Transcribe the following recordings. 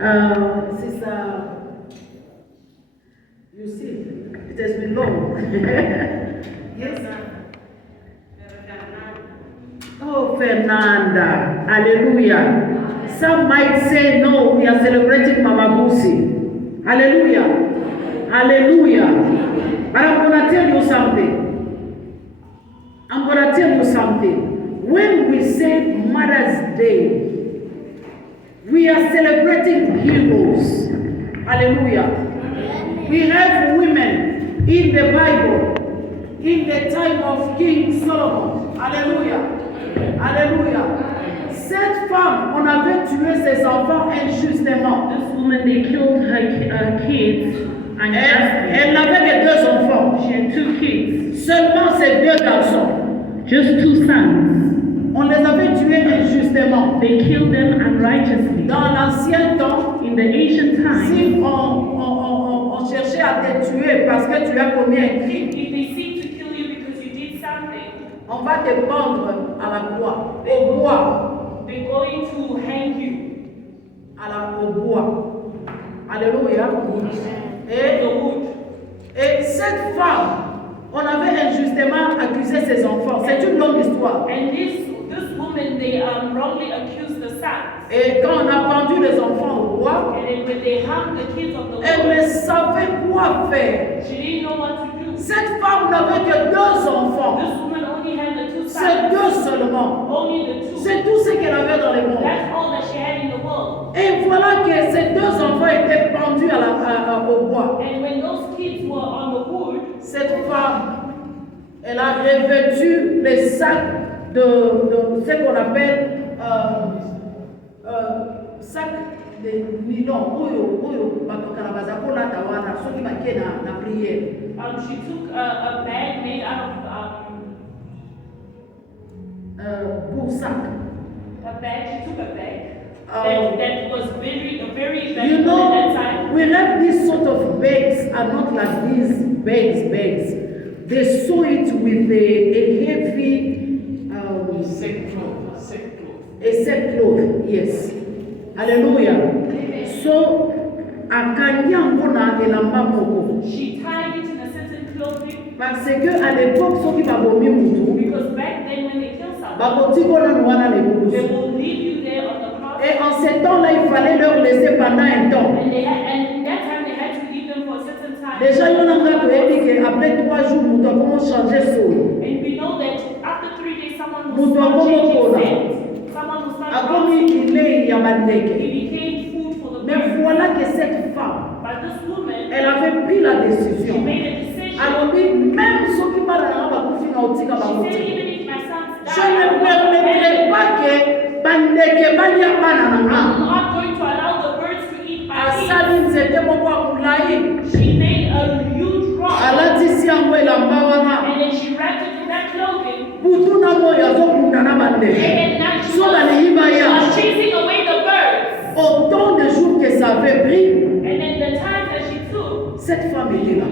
C'est ça. You see, it has been long. Yes. Oh, Fernanda. Hallelujah. Some might say, no, we are celebrating Mama Busi. Hallelujah. Hallelujah. But I'm going to tell you something. I'm going to tell you something. When we say Mother's Day, we are celebrating heroes. Hallelujah. We have women in the Bible, in the time of King Solomon. Alléluia. Alléluia. Cette femme, on avait tué ses enfants injustement. This woman, they killed her kids. And elle n'avait que 2 enfants. She had 2 kids. Seulement ces 2 garçons. Just 2 sons. On les avait tués injustement. They killed them unrighteously. Dans l'ancien temps, in the ancient times, si on cherchait à te tuer parce que tu as commis un crime, if they seek to kill you because you did something, on va te pendre à la croix, au bois. They're going to hang you. Au bois. Alléluia. Et cette femme, on avait injustement accusé ses enfants. C'est une longue histoire. And this woman, they wrongly accused the sons. Et quand on a pendu les enfants au bois, and then when they hung the kids on the wall, elle ne savait quoi faire. She didn't know what to do. Cette femme n'avait que 2 enfants. This woman only had the 2 sons. C'est 2 seulement. Only the 2. C'est tout ce qu'elle avait dans le monde. That's all that she had in the world. Et voilà que ces 2 enfants étaient pendus au bois. And when those kids were on the wood, cette femme, elle a revêtu les sacs de ce qu'on appelle sac de nylon. She took a bag made out of sac. A bag. She took a bag that was very you know, at that time. We have these sort of bags are not like these bags. They sew it with a heavy sackcloth. Yes. Hallelujah. So akanyangona elamba moko. She tied it in a certain clothing. Parce que à l'époque ceux qui babomi mutu. Because back then when they kill someone, they will leave you there on the cross. Et en ce temps-là, il fallait leur laisser pendant un temps. And that time they had to leave them for a certain time. Déjà, il y en a qui après 3 jours, nous devons changer sol. And we know that after 3 days, someone will start changing scent. Someone will start He became food for the birds. Mais voilà que cette femme, But this woman, elle avait pris la décision. she made a decision. Alors, même ceux qui parlent à la She said, even if my sons die, je ne permettrai pas que bandeke banya banana. I'm not going to allow the birds to eat my kids. Asaline c'était pourquoi moulai. She made a huge rock. Alatisi yango elamba wana. And then she wrapped it in that clothing. Butuna moya zokunda na bandeke. And now she So that he was chasing away the birds. Autant de jours que ça avait pris. And then the time that she took, cette femme était là.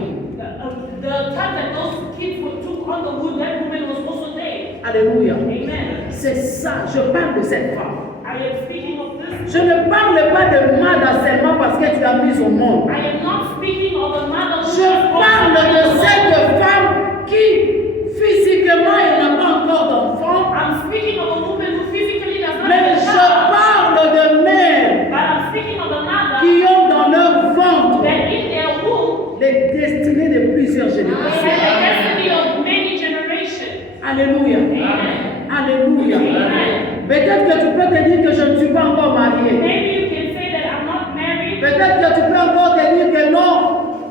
The time that those kids took on the wood, that woman was also there. Alléluia. Amen. C'est ça, je parle de cette femme. I am speaking of this. Je ne parle pas de Mada seulement parce que tu as mis au monde. I am not speaking of a mother. Je parle de cette femme qui physiquement elle n'a pas encore d'enfant. I'm speaking of a woman who physically does not Mais have a je child. parle de mères But I'm speaking of a mother qui ont dans leur ventre that in their womb les destinées de plusieurs they générations. had the destiny of many generations. Alléluia. Amen. Alléluia. Amen. Peut-être que tu peux te dire que je ne suis pas encore mariée. Maybe you can say that I'm not married. Peut-être que tu peux encore te dire que non.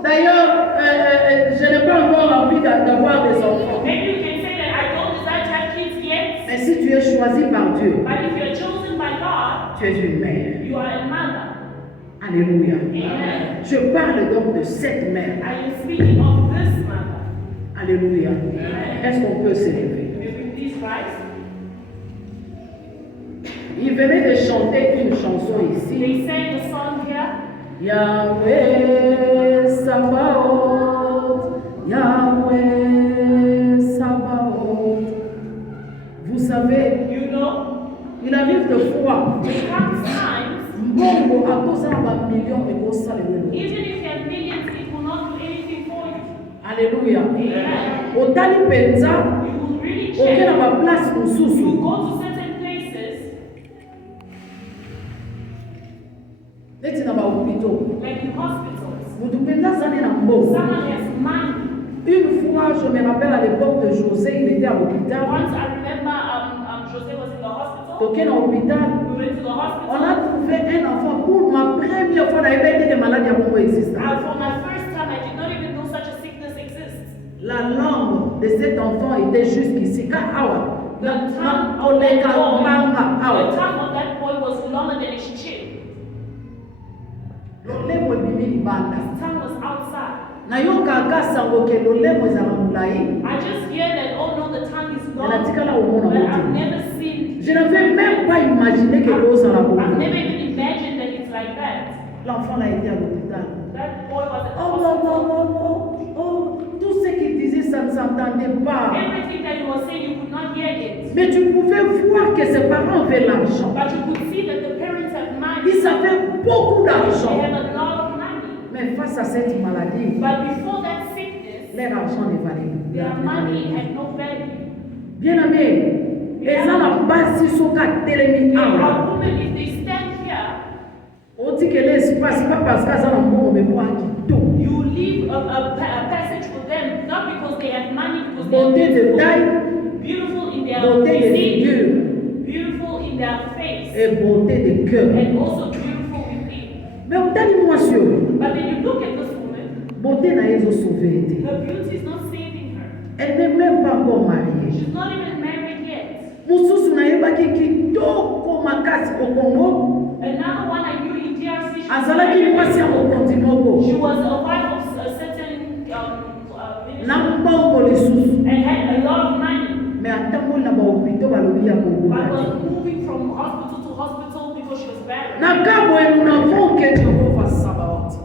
D'ailleurs, je n'ai pas encore envie d'avoir des enfants. Maybe you can say that I don't desire to have kids yet. Mais si tu es choisi par Dieu, But if you're chosen by God, tu es une mère. you are a mother. Alléluia. Amen. Je parle donc de cette mère. I am speaking of this mother. Alléluia. Est-ce qu'on peut s'élever? May we please rise? Il venait de chanter une chanson ici. They sang a song here. Yahweh Sabaoth, Yahweh Sabaoth. Vous savez, You know, il arrive de fois, there comes times mbongo bolingo akosala bamillion ekosalelelo. Even if you have millions, it will not do anything for you. Alléluia. Amen. Otali mpenza You will really oke check. na baplace You mosusu go to certain places, neti na bahopito like in hospitals. moto mpenza azali na mbongo. Someone has money. Une fois, je me rappelle à l'époque de José, il était à l'hôpital. Once I remember, Jose was in the hospital. Toqué dans l'hôpital. We went to the On hospital. a trouvé un enfant. Pour ma première fois, on avait été que maladie à Congo existe. For my first time, I did not even know such a sickness exists. La langue de cet enfant était jusqu'ici. Car awa. The tongue On of est that quand boy, manga the awa. tongue of that boy was longer than his chin. Lolemo ebimi libanda. His tongue was outside. Nayoka sango ke lolemo ezala molayi. I just hear that, oh no, the tongue is long. Natikala omona But I've moto. never seen, Je n'avais même pas imaginé que l'eau la I've bombe. never even imagined that it's like that. L'enfant a été à l'hôpital. That boy was at the Oh non, non, hospital. non, non. Oh, tout ce qu'il disait, ça ne s'entendait pas. Everything that he was saying, you could not hear it. Mais tu pouvais voir que ses parents avaient l'argent. But you could see that the parents had money. Ils avaient beaucoup They d'argent. had a lot of money. Mais face à cette maladie, But before that sickness, leur argent ne valait their pas. money had no value. Bien aimé, et ça la base sur qu'à télémi Our awa. women, if they stand here, On dit que l'espace pas parce qu'à ça la mort mais moi qui tout. you leave a passage for them, not because they have money, because Beauté de they're taille, beautiful in their beauté de physique, figure beautiful in their face, et beauté de cœur. and also beautiful within. Mais on t'a dit moi sûr, But then you look at this woman, beauté n'a pas sauvé. her beauty is not saving her. Elle n'est même pas encore mariée. She's not even married yet. Mosusu nayebaki kitoko makasi au Congo Another one I knew in DRC, azalaki mwasi ya mokonzi moko she was a wife of a certain minister na mbongo lisusu and had a lot of money, me atamboli na bahopito balobi ya but kobota was te moving from hospital to hospital because she was barren. na kabo enu navons que Jehova Sabaoth.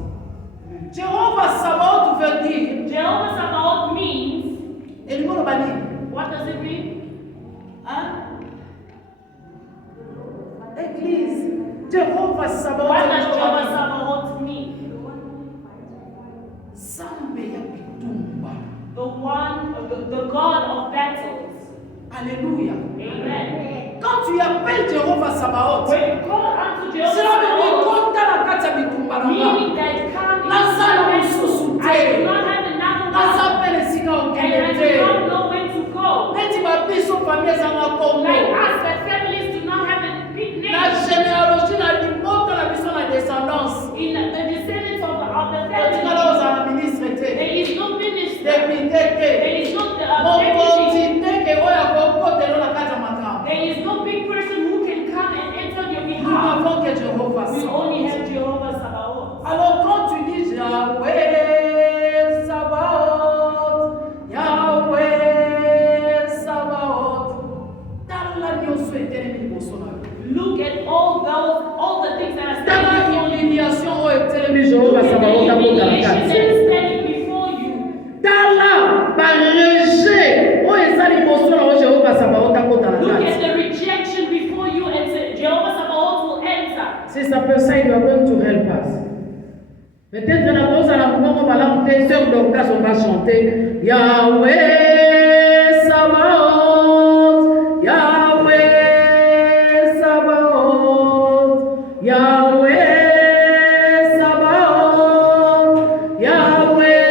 Jehova Sabaoth veut dire Jehovah Sabaoth means, elingo loba nini? what does it mean? Hein? Église, Jehova Sabaoth What does elingo Jehovah loba nini? Sabaoth mean? Nzambe ya bitumba. The one, the God of battles. Alléluia. Amen. Quand tu appelles Jehova Sabaoth, When you call unto Jehovah cela veut dire Sabaoth, konta na kati ya bitumba na nga. meaning that come in Nazala mosusu I te. do not have another one, Nazapela esika and I okende do te. not know where to go. Neti babiso famille ezanga Congo. Like us, that families do not have a big Na name. généalogie na libota na biso na descendance. In the descendants of the Otikala family, ozala ministre te. there is no minister. Député te. There is no Mokonzi te ke oyo akokotela na kati ya makambo. There is no big person who can come and enter your Nous behalf. n'avons que Jehova We only Sabaoth. have Jehovah Sabaoth. Alors quand tu dis Yahweh Sabaoth, Yahweh Sabaoth, tala nyonso etelemi liboso na yo. Look at all the things that are Tala standing before you. humiliation oyo etelemi Look Jehova at the Sabaoth akota na humiliation that kati. is standing before you. Tala barejet oyo eza liboso na yo Jehova Sabaoth akota na Look at kati. the rejection before you, and say, Jehovah Sabaoth will enter. Si ça peut ça, you are going to help us. Peut-être que la cause à la moment où la sœur Dorcas on va chanter Yahweh Sabaoth, Yahweh Sabaoth, Yahweh Sabaoth, Yahweh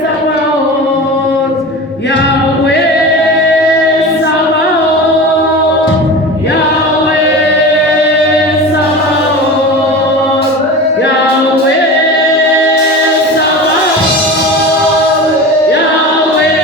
Sabaoth, Yahweh Sabaoth, Yahweh Sabaoth, Yahweh Sabaoth, Yahweh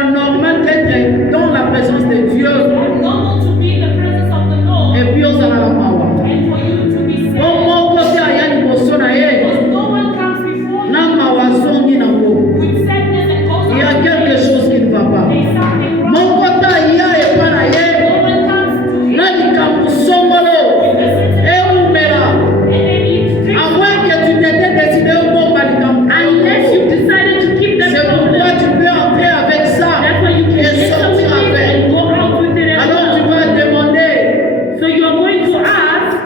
pas normal d'être dans la présence de Dieu. It's normal to be in the presence of the Lord Et puis, on s'en a la mawa. and for you to be saved. Comment côté aya liboso na ye? Because no one comes before you Na mawa zongi na ngo. with sadness and goes Il y a quelque chose qui ne va pas. There's something wrong. Mon côté aya et pas na ye. No one comes to you Na likambo songolo. Et umela. and then you À moins que tu t'étais décidé au bon likambo. unless you decided to keep them C'est pourquoi problem. tu peux entrer avec ça That's why you can et enter with sortir it avec. and go out with it as Alors tu well. vas demander. So you are going to ask.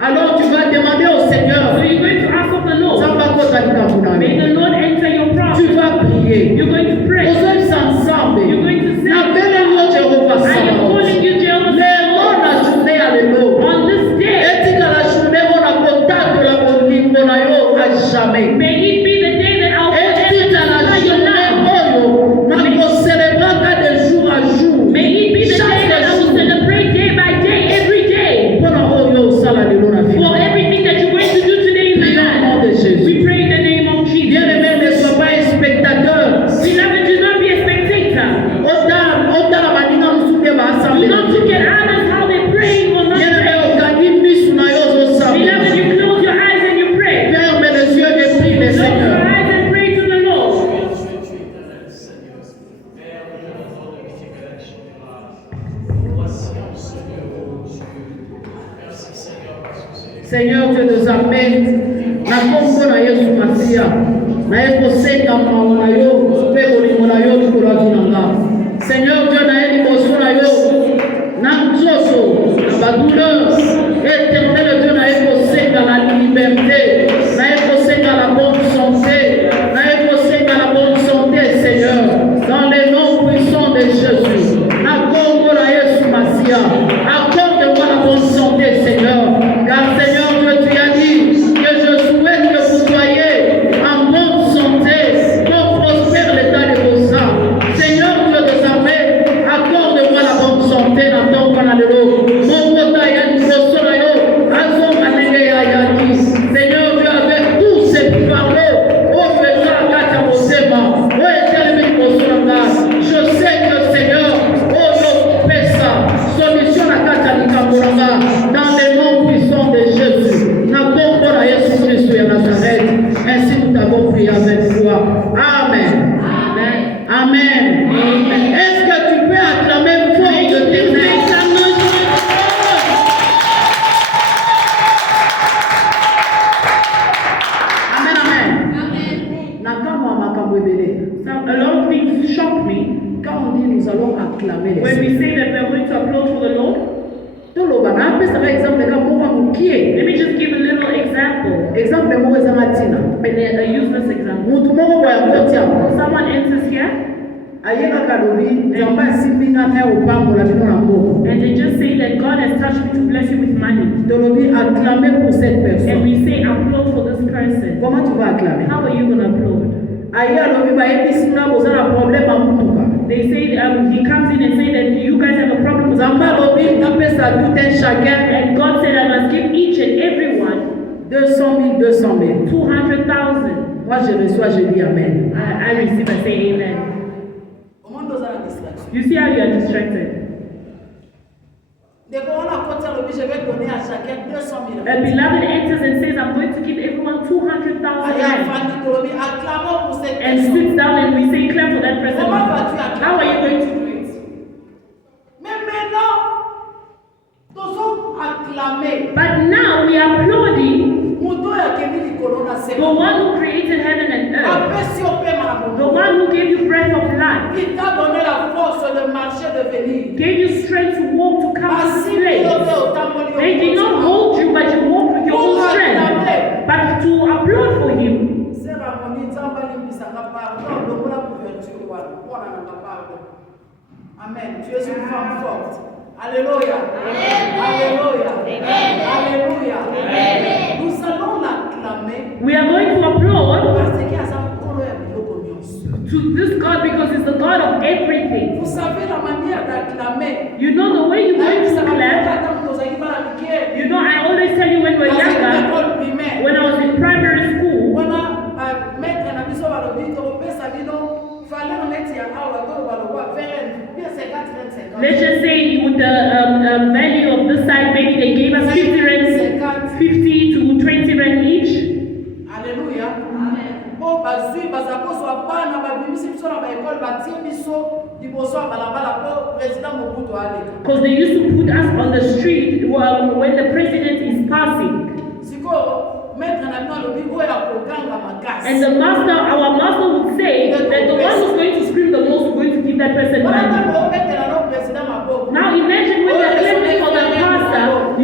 Alors tu vas demander au Seigneur. So you're going to ask of the Lord. Samba kota likambo na May yo. the Lord enter your Tu problem. vas prier. You're going to pray. Aujourd'hui ensemble. You're going to say, N'appelle-moi Jéhovah I am Sabaoth. calling you Jehovah. Lelo na journée ya lelo. On this day, Etika la journée on a contact la bolingo na yo à jamais. may it be the day that I'll Etika la forever your journée love. oyo na ko célébrer de jour à jour. May it be the day that I will celebrate day by day, every day, Mpona oyo osala lelo na vie. for everything that you're going to do today in the Prions au nom land. de Jésus. We pray in the name of Jesus. Bien-aimé, ne sois pas un spectateur. Beloved, do not be a spectator. Otala baninga musunde ba Do assemblée. not look at others how they pray or not Bien-aimé, pray. okangi misu na yo ozosambela. Beloved, you close your eyes and you pray. Ferme les yeux et prie le Close your Seigneur. eyes and pray to the Lord. Seigneur, tu nous amènes na kombo na Yesu Masia. Na ye kosenga mawa na yo, mpe bolingo na yo likolo ya binanga. Seigneur, Dieu na ye liboso na yo, na nzoso, na badouleur. Éternel Dieu na ye kosenga la liberté, na ye kosenga la bonne santé, na ye kosenga la bonne santé, Seigneur. Dans le nom puissant de Jésus. Na kombo na Yesu Masia. Accorde-moi la bonne santé, Seigneur. Car Seigneur Dieu, tu as dit que je souhaite que vous soyez en bonne santé, pour prospère l'état de vos âmes. Seigneur Dieu des armées, accorde-moi la bonne santé dans ton canalero. Mon kota ya liboso na yo, azo manenge ya yaki. Seigneur Dieu, avec tous ces paroles, oh faisant kata mosema, oh etelemi liboso na nga. Je sais que Seigneur, oh yo pesa, solution na kata likambo na nga. Dans le nom puissant de Jésus, na kombo na Yesu Christ ya Nazareth. Ainsi nous t'avons prié avec foi. Amen. Amen. Amen. Amen. Est-ce que tu peux acclamer fort de tes mains? Amen, amen. Na kama makambo ebele. So a lot of things shock me Quand on dit nous allons acclamer when les we say that we are going to applaud for the Lord. toloba na apesaka exemple ka moko mokie. Let me just give a little example, Exemple moko eza matina. and a useless example. Mutu moko boya koti yango. Someone enters here Ayekaka lobi nzambe asimbi nga na opambola bino na mboko. and they just say that God has touched me to bless you with money. Tolobi acclamer pour cette And personne. we say applaud for this person. Comment tu vas acclamer? How are you going to applaud? Aye alobi bayebisi nga boza na problème ya mutuka. They say he comes in and say that you guys have a problem with Nzambe alobi napesa tout un chacun and God said I must give each and everyone 200 000, 200 000. 200,000. Moi je reçois, je dis amen. I receive and say amen. You see how you are distracted. Je vais donner à chacun 200 000. A beloved enters and says, I'm going to give everyone 200,000 and sits down and we say, clap for that person. How are you going to do it? But now we are applauding the one who created heaven and earth, the one who gave you breath of life, gave you strength to walk to come to this place. They did not hold you, but you walked with your own strength. But to applaud for him. Amen. Tu es une femme forte. Alléluia. Alléluia. Alléluia. Nous allons l'acclamer. We are going to applaud Parce qu'il y a ça pour le to this God because he's the God of everything. Vous savez la manière d'acclamer. You know the way you're going to clap. You know, I always tell you when we were younger, when I was in primary school, let's just say with the value of this side, maybe they gave us 50 rand, 50 to 20 rand each. Alléluia. Amen. Oh, bazui, bazakoso abana, babimisi biso na ba école, batie biso liboso ya balabala po président Mobutu aleka. Because they used to put us on the street when the president is passing. Siko, maître na bino alobi oyo akoganga makasi. And our master would say that the one who's going to scream the most is going to give that person money. Now imagine when they're claiming for the pastor,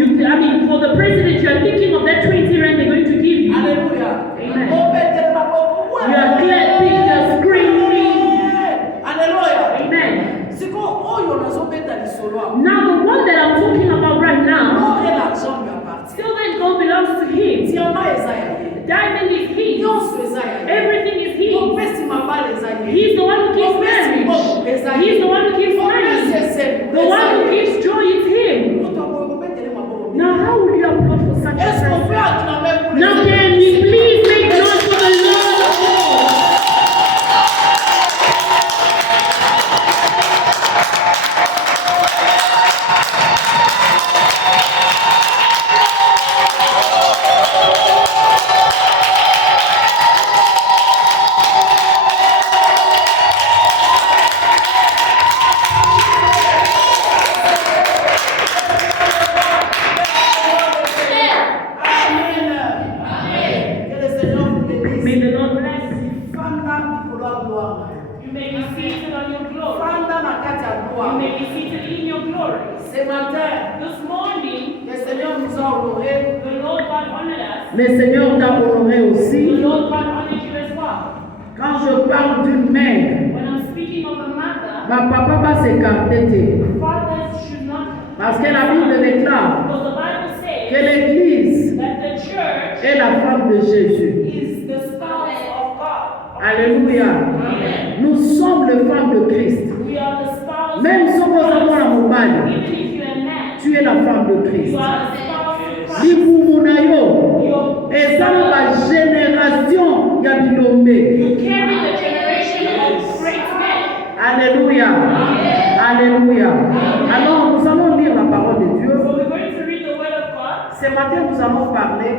for the president, you're thinking of that 20 rand they're going to give you. Hallelujah. Amen. You are clapping, you're screaming. Hallelujah. Amen. Now the one that I'm talking about right now, still then God belongs to him. Diamond is his. Everything is his. He's the one who gives marriage. He's the one who gives money. The one who gives joy is him. Now how would you applaud for such a person? Now can we please make noise for the Lord of hosts? Le Seigneur t'a honoré aussi. Quand je parle d'une mère, ma papa va s'écarter. Parce que la Bible déclare que l'Église est la femme de Jésus. Alléluia. Nous sommes les femmes de Christ. Même si nous avons la mobile, tu es la femme de Christ. Et ça, la génération ya bilombe. Alléluia. Alléluia. Alors, nous allons lire la parole de Dieu. Ce matin, nous allons parler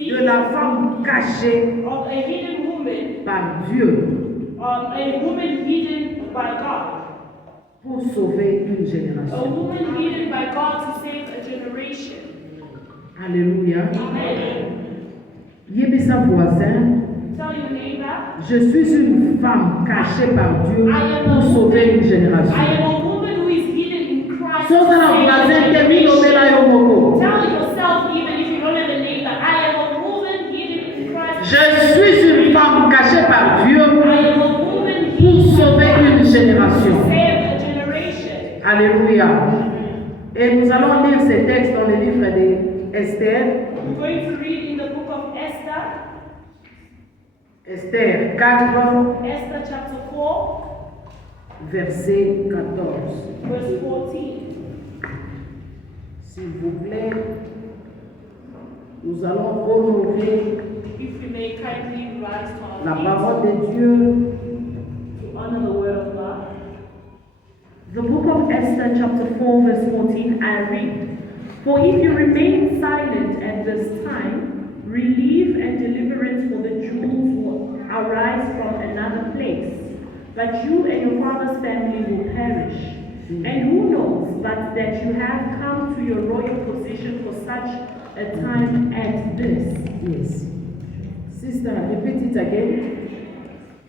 de la femme cachée par Dieu pour sauver une génération. Alléluia. Yébissa voisin, je suis une femme cachée par Dieu pour sauver une génération. Je suis une femme cachée par Dieu pour sauver une génération. Alléluia. Et nous allons lire ces textes dans le livre d'Esther. We're going to read in the book of Esther. Esther 4. Esther chapter 4. Verset 14. Verse 14. S'il vous plaît, nous allons honorer if we may kindly rise to our la parole de Dieu. To honor the word of God. The book of Esther chapter 4 verse 14, I read, "For if you remain silent at this time, relief and deliverance for the Jews will arise from another place, but you and your father's family will perish. And who knows but that you have come to your royal position for such a time as this." Yes. Sister, repeat it again.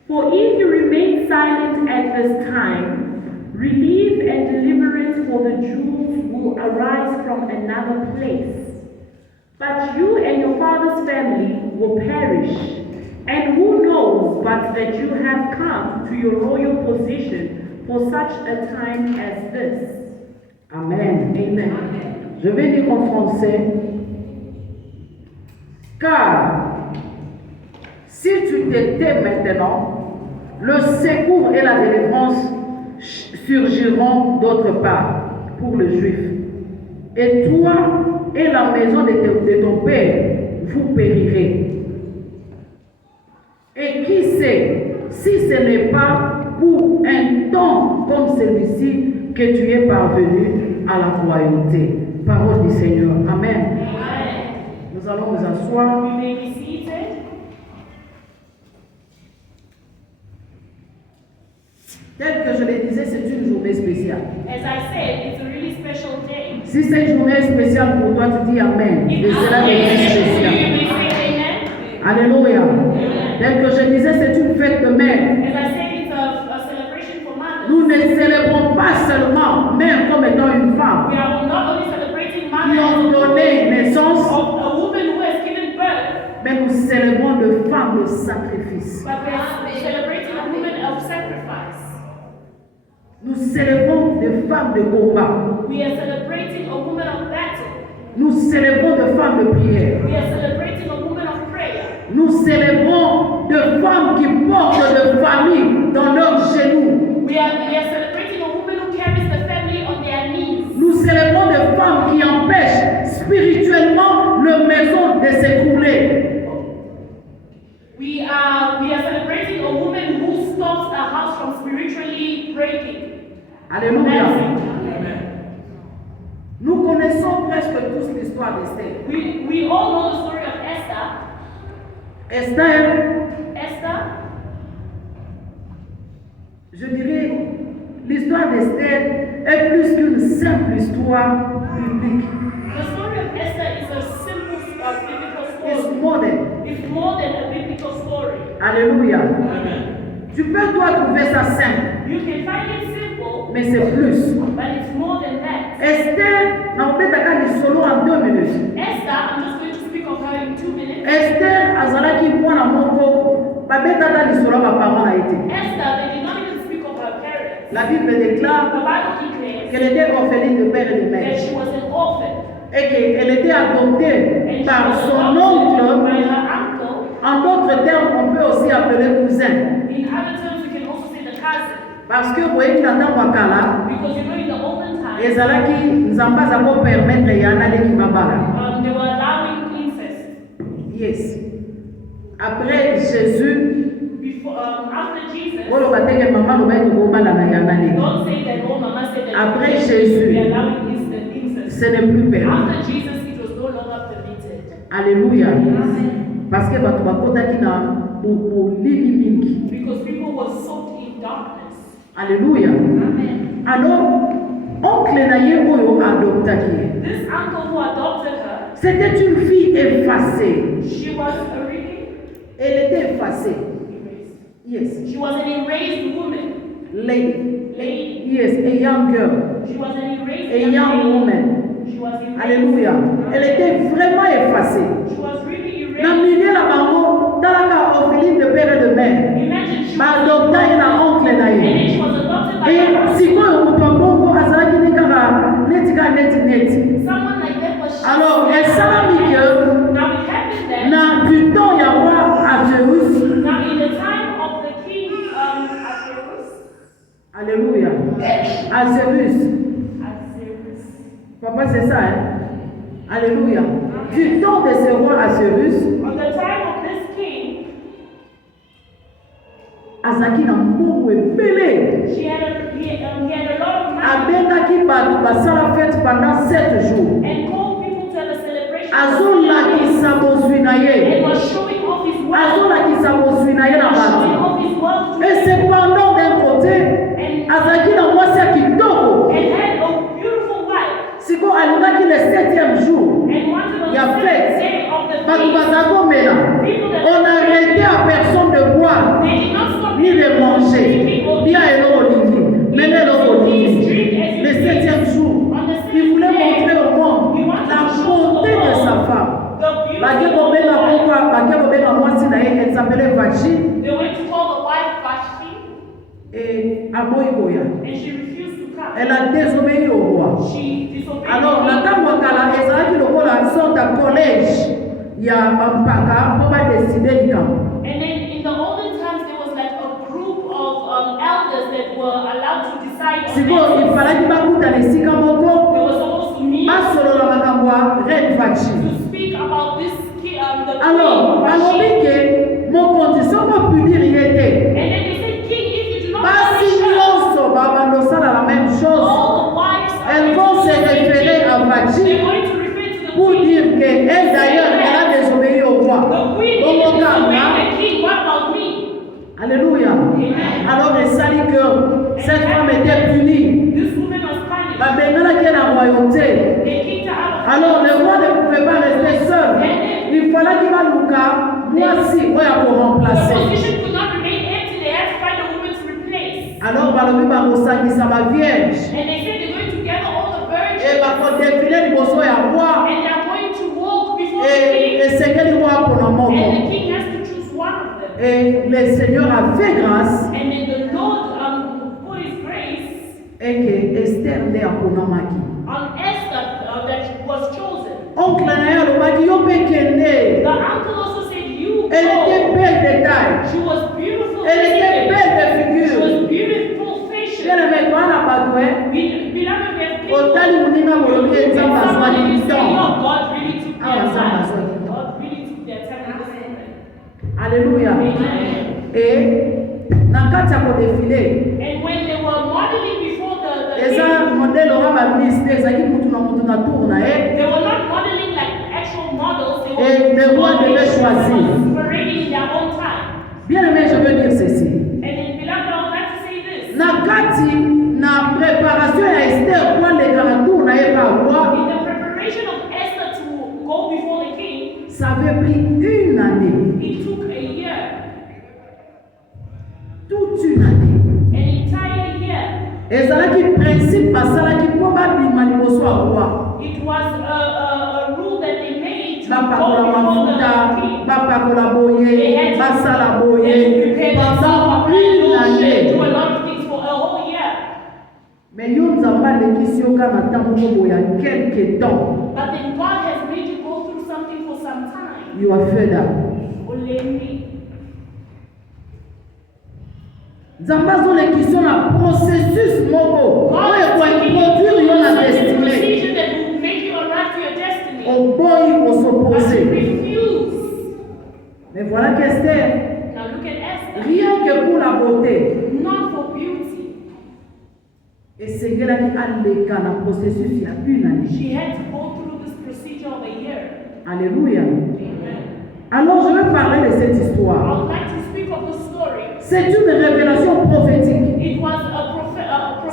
"For if you remain silent at this time, relief and deliverance for the Jews will arise from another place. But you and your father's family will perish. And who knows but that you have come to your royal position for such a time as this." Amen. Amen. Je vais dire en français. Car si tu te tais maintenant, le secours et la délivrance surgiront d'autre part pour le juif. Et toi et la maison de ton père, vous périrez. Et qui sait si ce n'est pas pour un temps comme celui-ci que tu es parvenu à la royauté. Parole du Seigneur. Amen. Nous allons nous asseoir. You may be seated. Tel que je le disais, c'est une journée spéciale. As I said, it's a really special day. Si c'est une journée spéciale pour toi, tu dis Amen. If Et c'est la journée you spéciale. may say amen. Alléluia. Tel que je disais, c'est une fête de mère. As I said, it's a celebration for mothers. Nous ne célébrons pas seulement mère comme étant une femme We are not only celebrating qui ont mothers donné naissance, of a woman who has given birth, mais nous célébrons de femmes de sacrifice. but we are celebrating a woman of sacrifice. Nous célébrons des femmes de combat. We are celebrating a woman of battle. Nous célébrons de femmes de prière. We are celebrating a woman of prayer. Nous célébrons de femmes qui portent de famille dans leurs genoux. We are celebrating a woman who carries the family on their knees. Nous célébrons de femmes qui empêchent spirituellement leur maison de s'écrouler. We are celebrating a woman who stops a house from spiritually breaking. Alléluia. Nous connaissons presque tous l'histoire d'Esther. We all know the story of Esther. Esther, je dirais, l'histoire d'Esther est plus qu'une simple histoire biblique. The story of Esther is a simple biblical It's story. more than. It's more than a biblical story. Alléluia. Tu peux toi trouver ça simple, You can find it simple, mais c'est plus. but it's more than that. Esther, na obetaka lisolo en 2 minutes. Esther, I'm just going to speak of her in 2 minutes. Esther azalaki mwana moko babetaka lisolo ya baparent na ye te. Esther, they did not even speak of her parents. La Bible The déclare Bible declares qu'elle était orpheline de père et de that mère she was an orphan. et qu'elle était adoptée And she par was son adopted oncle. by her uncle. En d'autres termes, on peut aussi appeler cousin. In other terms, we can also say the cousin. Parce que boyebi na ntango ya kala Because you know in the olden times, ezalaki nzambe aza kopermettre ya naleki babala. they were allowing incest. Yes. Après Jésus, Before, after Jesus, oloba teke mama lobai tokobala na ya naleki. don't say that, oh, Mama said that Après we Jésus, are allowing incest. ce n'est plus permis. After Jesus, it was no longer permitted. Alléluia. Parce que bato bakotaki na molili mingi. Because people were soaked in darkness. Alléluia. Amen. Alors, oncle na ye oyo adoptaki ye. This uncle who adopted her, C'était une fille effacée. she was a really Elle était effacée. erased. Yes. She was an erased woman. Lady. Lady. Yes, a young girl. She was an erased A young lady. woman. She was erased. Alléluia. Elle était vraiment effacée. She was really Na erased. milieu la bango, talaka orpheline de père et de mère. Imagine she Ba was adopta ye na oncle na and ye. then she was adopted by Et her. sikoyo moto mbongo azalaki ne kaka neti. Someone like that was Alors, esalami que now it happened that na du temps ya roi Ahasuerus. now in the time of the king Ahasuerus, Alléluia. Ahasuerus. Papa, c'est ça, hein? Alléluia. Du temps de ce roi Ahasuerus, on the time of this king, azalaki na mbongo ebele. he had a lot of money Abengaki bato basala fête pendant 7 jours. and called people to have a celebration Azolakisa bozwi na ye. and was showing off his wealth, Azolakisa bozwi na ye na showing bato. off his wealth Et cependant d'un côté, and azalaki na mwasi ya kitoko. had a beautiful wife Siko alingaki le 7e jour. and wanted on Il y a the fête. seventh day of the Bato feast. bazakomela. On n'arrêtait à personne de boire They did not stop ni de manger. Bien eloko olingi. Mene eloko olingi. Le 7e jour, il voulait montrer au monde la bonté de sa femme. Bake kobenga pourquoi bake kobenga mwasi na ye, elle s'appelait Vachi. They went to call the wife Vashti Et aboyi koya. and she refused to come. Elle a désobéi au roi. She disobeyed Alors, the na king. ntango ya kala ezalaki lokola sorte ya collège ya bampaka mpo badeside likambo. And then in the olden times, there was like a group of elders that were allowed to decide on Sikoyo matters. ifalaki bakutana esika They moko were supposed to meet basolola makambo ya reine Vachi. to speak about this the Alors, king. balobi ke mokonzi soko punir ye te. And then they said, King, if you do not Basi punish her, nyonso babanda osala elle d'ailleurs, elle a désobéi au roi. The queen Au didn't Moka, disobey the king. What about me? Alléluia. Alors, elle sait que cette femme était punie. This woman was punished. Bah, maintenant qu'elle a la royauté. They kicked her out of Alors, le roi ne pouvait pas rester seul. Il fallait qu'il va nous voici, on a pour the remplacer. position could not remain empty. They had to find a woman to replace. Alors, balobi bakosaki sa ba vierge. And they said they're going to gather all the virgins. Et bakodefile liboso ya roi. And they're going to walk before the king. Et esengeli roi mpona And moko. the king has to choose one of them. Et le Seigneur a fait grâce. And then the Lord put his grace Et que Esther nde aponamaki. on Esther that was chosen. Oncle na ye alobaki yo mpe kende. The uncle also said, you Elle était go. belle de taille. She was beautiful. Elle était physically. belle de She figure. was beautiful facial. Bien aimé, toi na bato Beloved, we have people. otali moninga bolobi enzambe azwaki Somebody say, temps. oh, God really took their Ah, time. that's what- God really took their time in this moment. Alléluia. Amen. Et na kati ya kodefile And when they were modeling before the eza king, modele oyo bamiste ezalaki mutu na tour na ye. they were not modeling like actual models. They Et le roi devait choisir. parading in their own time. Bien aimé, je veux dire ceci. And then, beloved, I would like to say this. Na kati na préparation ya Esther kwa lekala tour na ye pa roi, In the preparation of Esther to go before the king, ça avait pris une année, it took a year, toute une année. an entire year. Ezalaki principe basalaki mpo babima liboso ya roi. It was a rule that they made to Bapakola go before mafuta, the king. bapakola boye, basala They had to boye, prepare pendant themselves, une do a année. lot of things for a whole year. Mais yo nzambe alekisi yo kaka na ntango moko boye ya quelque temps. But then God has made you go through something for some time. You are fed up. Olemi. Nzambe azolekisi yo na processus moko God oyo is taking you ekointroduire through yo na such a destinée. procedure that will make you arrive to your destiny. Oboyi But you kosopose. refuse. Mais voilà qu'Esther, Now look at Esther. rien que pour la beauté, Not for beauty. esengelaki aleka na processus ya une année. She had to go through this procedure of a year. Alléluia. Amen. Alors je vais parler de cette I histoire. would like to speak of the story. C'est une révélation prophétique. It was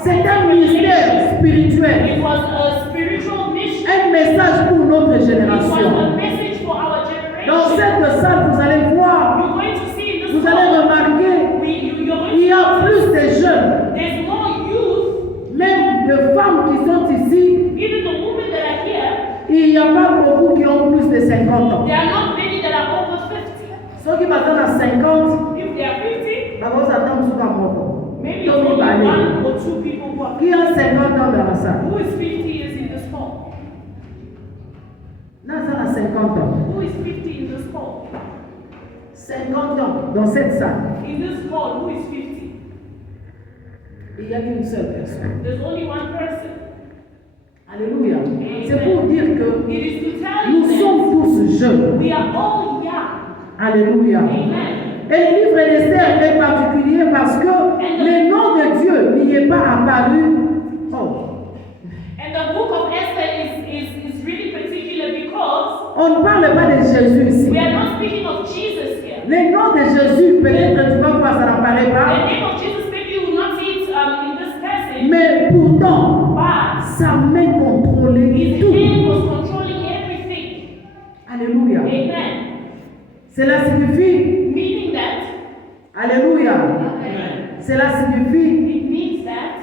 C'est prophetic un revelation. mystère spirituel. It was a spiritual mission. Un message pour notre It was génération. a message for our Dans generation. cette salle, vous allez voir, You're going to see in this vous allez world, remarquer, you're going il y to a plus de jeunes, there's more youth, même de femmes qui sont ici. even the women that are here, Il n'y a pas beaucoup qui ont plus de 50 ans. there are not many that are over 50. Ceux qui m'attendent à 50, If they are 50, d'abord ça tombe sur un mot. maybe it's only one or two people who are Qui ont 50 ans dans la salle? Who is 50 years in this hall? Là, ça a 50 ans. Who is 50 in this hall? 50 ans dans cette salle. In this hall, who is 50? Il n'y a qu'une seule personne. There's only one person. Alléluia. C'est pour dire que It is to tell nous you sommes tous jeunes. that we are all young. Alléluia. Amen. Et le livre d'Esther est particulier parce que le nom de Dieu n'y est pas apparu. Oh. And the book of Esther is really particular because On ne parle pas de Jésus ici. we are not speaking of Jesus here. Le nom de Jésus, peut-être tu vas voir, ça n'apparaît The pas. name of Jesus, maybe you will not see it in this passage, Mais pourtant, but sa main contrôlait his tout. hand was controlling everything. Alléluia. Amen. Cela signifie, Meaning that, Alléluia. Cela signifie, it means that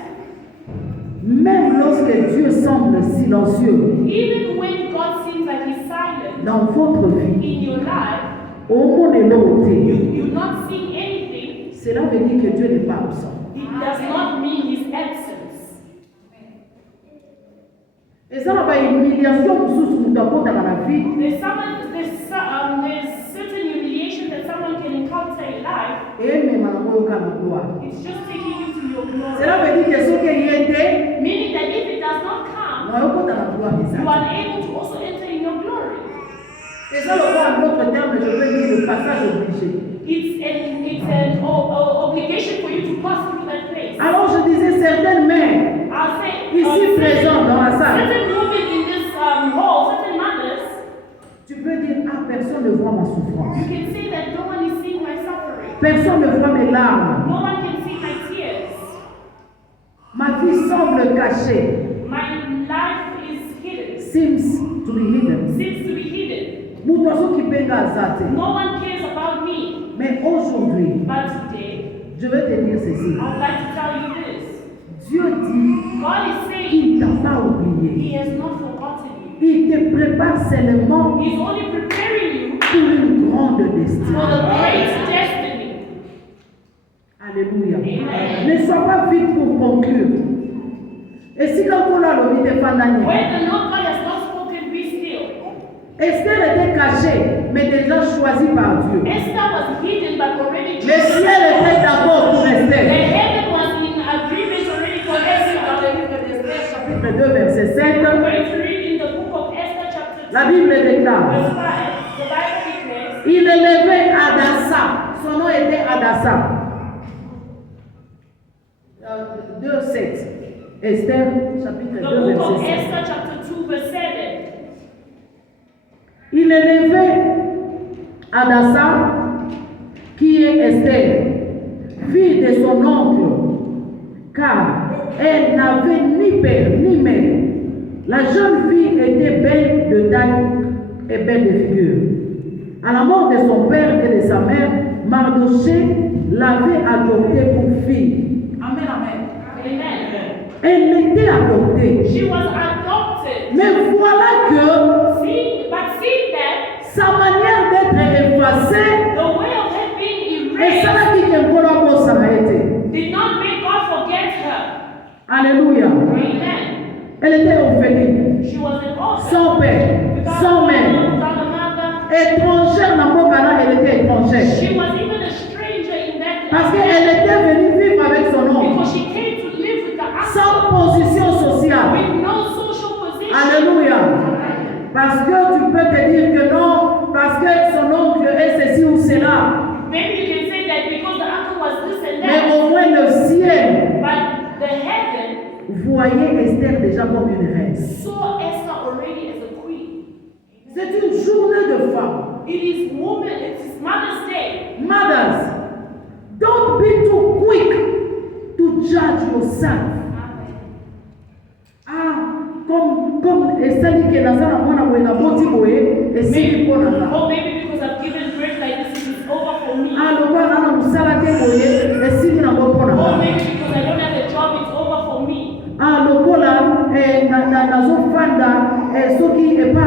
même lorsque Dieu semble silencieux even when God seems like he's silent dans votre vie, in your life, au moment de l'autre, you're not seeing anything, cela veut dire que Dieu n'est pas absent. it does not mean his absence. Et ça n'a pas une humiliation pour sous dans la vie. There's certain humiliation that someone can encounter in life. Et même à la gloire. It's just taking you to your glory. Cela veut dire que ce qui y était, Meaning that if it does not come, dans la gloire des you actes. are able to also enter in your glory. Et ça, le voir en d'autres termes, je peux dire le passage obligé. It's an obligation for you to pass through that place. Alors je disais certaines mères I'll say ici présentes dans la salle, certain women in this hall, certain mothers, voit ma souffrance. You can say that no one is seeing my suffering. Personne ne voit mes larmes. No one can see my tears. Ma vie semble cachée. My life is hidden. Seems to be hidden. Seems to be hidden. Moto azokibenga azate. No one cares about me. Mais aujourd'hui, But today, je vais te dire ceci. I would like to tell you this. Dieu dit, God is saying il t'a pas oublié. He has not forgotten you. Il te prépare seulement He's only preparing you pour une grande for destinée. the great destiny. Alléluia. Amen. Ne sois pas vite pour conclure. Et si quand on a le vide pandani, When the Lord God has not spoken, be still. Esther était cachée, mais déjà choisie par Dieu. Esther was hidden but already Le chosen. ciel était d'accord pour The Esther. heaven was in agreement already for Esther. Chapitre 2, verset 7. I'm going to read in the book of Esther chapter 2. La Bible déclare. Verse 5. The Bible declares. Il élevait Adassa. Son nom était Adassa. 2, 7. Esther, chapitre The 2, book of verset 7. Esther chapter 2 verse 7. Il élevait Adassa, qui est Esther, fille de son oncle, car elle n'avait ni père ni mère. La jeune fille était belle de taille et belle de figure. À la mort de son père et de sa mère, Mardoché l'avait adoptée pour fille. Amen, amen. Amen. Elle était adoptée. She was adopted. Mais voilà que See that sa manière d'être effacée, the way of her being et ça erased qui est encore pour ça a été. did not make God forget her. Alléluia. Amen. Elle était orpheline, She was an orphan. sans père, sans mère. Without a mother. Étrangère dans mon canal, elle était étrangère. She was even a stranger in that Parce place. qu'elle était venue vivre avec son oncle, Because she came to live with the sans uncle position sociale. with no social position. Alléluia. Parce que tu peux te dire que non, parce que son oncle est ceci ou cela. Maybe you can say that because the uncle was this and Mais that. au moins le ciel, But the heaven voyait Esther déjà comme une reine. saw Esther already as a queen. C'est une journée de femme. It is Mother's Day. Mothers, don't be too quick to judge yourself. Comme Esther dit que Nazara mwana mwenga boti boye esili Maybe, mpona nga. or maybe because I've given birth like this, it's over for me. Lokola nana mosala te boye esili nango mpona Or nga. maybe because I don't have a job, it's over for me. Lokola nazofanda soki epa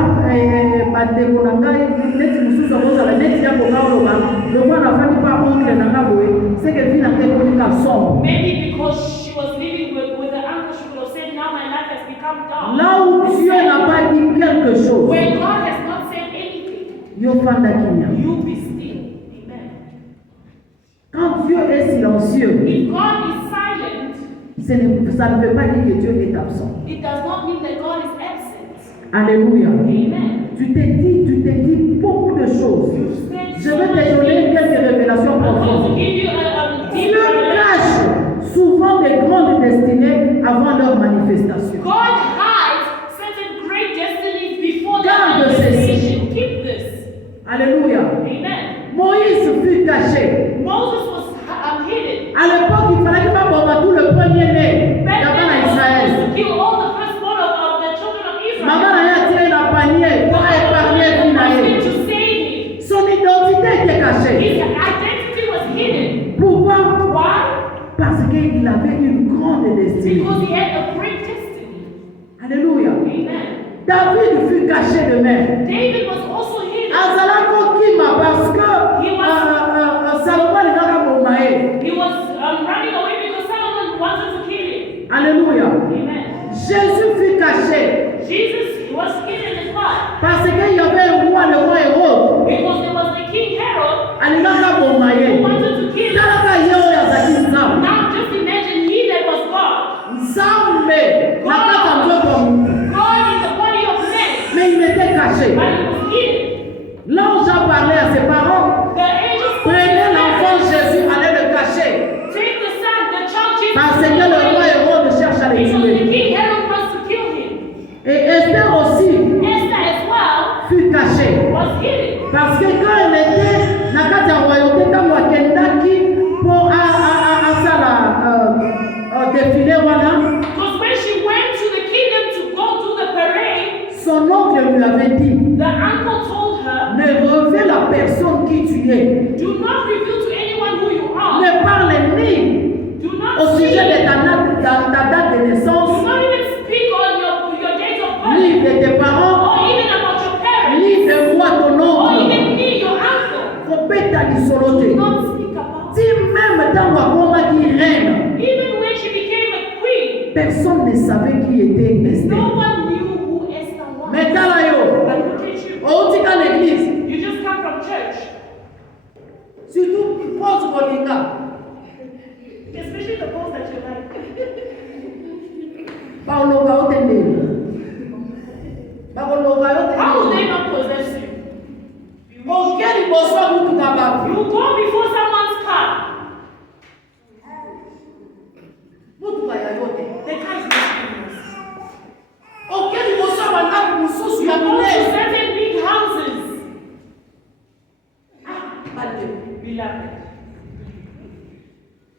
bandeko na ngai neti mosusu akozala neti ya kokaoloba lokola nafandi mpa oncle na nga boye seke vi na te ekonika sombre. Maybe because she was living with the uncle, she would have said, now my life has become dark. Là où Dieu n'a pas dit quelque chose, When God has not said anything, yo fanda kimia. you be still. Amen. Quand Dieu est silencieux, If God is silent, ça ne veut pas dire que Dieu est absent. it does not mean that God is absent. Alléluia. Amen. Tu t'es dit beaucoup de choses. Je vais te donner quelques révélations I'm going to profondes. give you a deep Dieu revelation. cache souvent des grandes destinées avant leur manifestation. God hides certain great destinies before their Garde manifestation. Keep this. Alléluia. Amen. Moïse fut caché. Moses was hidden. À l'époque, il fallait que Papa tout le premier-né Back d'avant then, à he was Israël. supposed to kill all the firstborn of the children of Israel. Maman a tiré la panier pour épargner God was Finaël. to save him. Son identité était cachée. His identity was hidden. Pourquoi? Why? Parce qu'il avait une grande destinée. Because he had a great destiny. Alléluia. Amen. David fut caché de même. David was also hidden. Azalako kima parce que Salomon alingaka bomae. He was running away because Solomon wanted to kill him. Alléluia. Amen. Jésus fut caché Jesus was hidden as well. parce qu'il y avait un roi, le roi Hérode. Because there was the king Herod Alingaka who bomae. wanted to kill him. Talaka yeo ya zaki nzambe. Now just imagine he that was God. Nzambe na kata nzoto ya mutu. God in the body of man. Mais il était caché. But he was hidden. L'ange a parlé à ses parents. The angels Prenez l'enfant Jésus, allez le cacher. take the son, the child Jesus. Parce que le roi Hérode cherche à le Because the tuer. king Herod wants to kill him. Et Esther aussi Esther as well fut cachée. was hidden. Parce que quand Because when she went to the kingdom to go do the parade, son oncle lui avait dit, the uncle told her, ne révèle la personne qui tu es. do not reveal to anyone who you are. Ne parle ni Do not au speak. sujet de ta date de naissance, Do not even speak on your date of birth. ni de tes parents, Or even about your parents. ni de moi, ton Or oncle. even me, your uncle. Kopeta Do lisolote. not speak about Si même dans Wakoma qui reine, even when she became a queen, personne ne savait qui était Esther. no one knew who Esther was. Mais dans la yo, But look at you. au tika l'église, You just come from church. surtout pose Bolinga, Especially the post that you like. baologa otendeli. Baologa How will they otendeli. not possess you? Okeli boswa mutuka bato. You go before someone's car. Mutuka ya yote. The car is not yours. Okeli boswa bandako mosusu You ya go to minene. certain big houses. Bale. Beloved.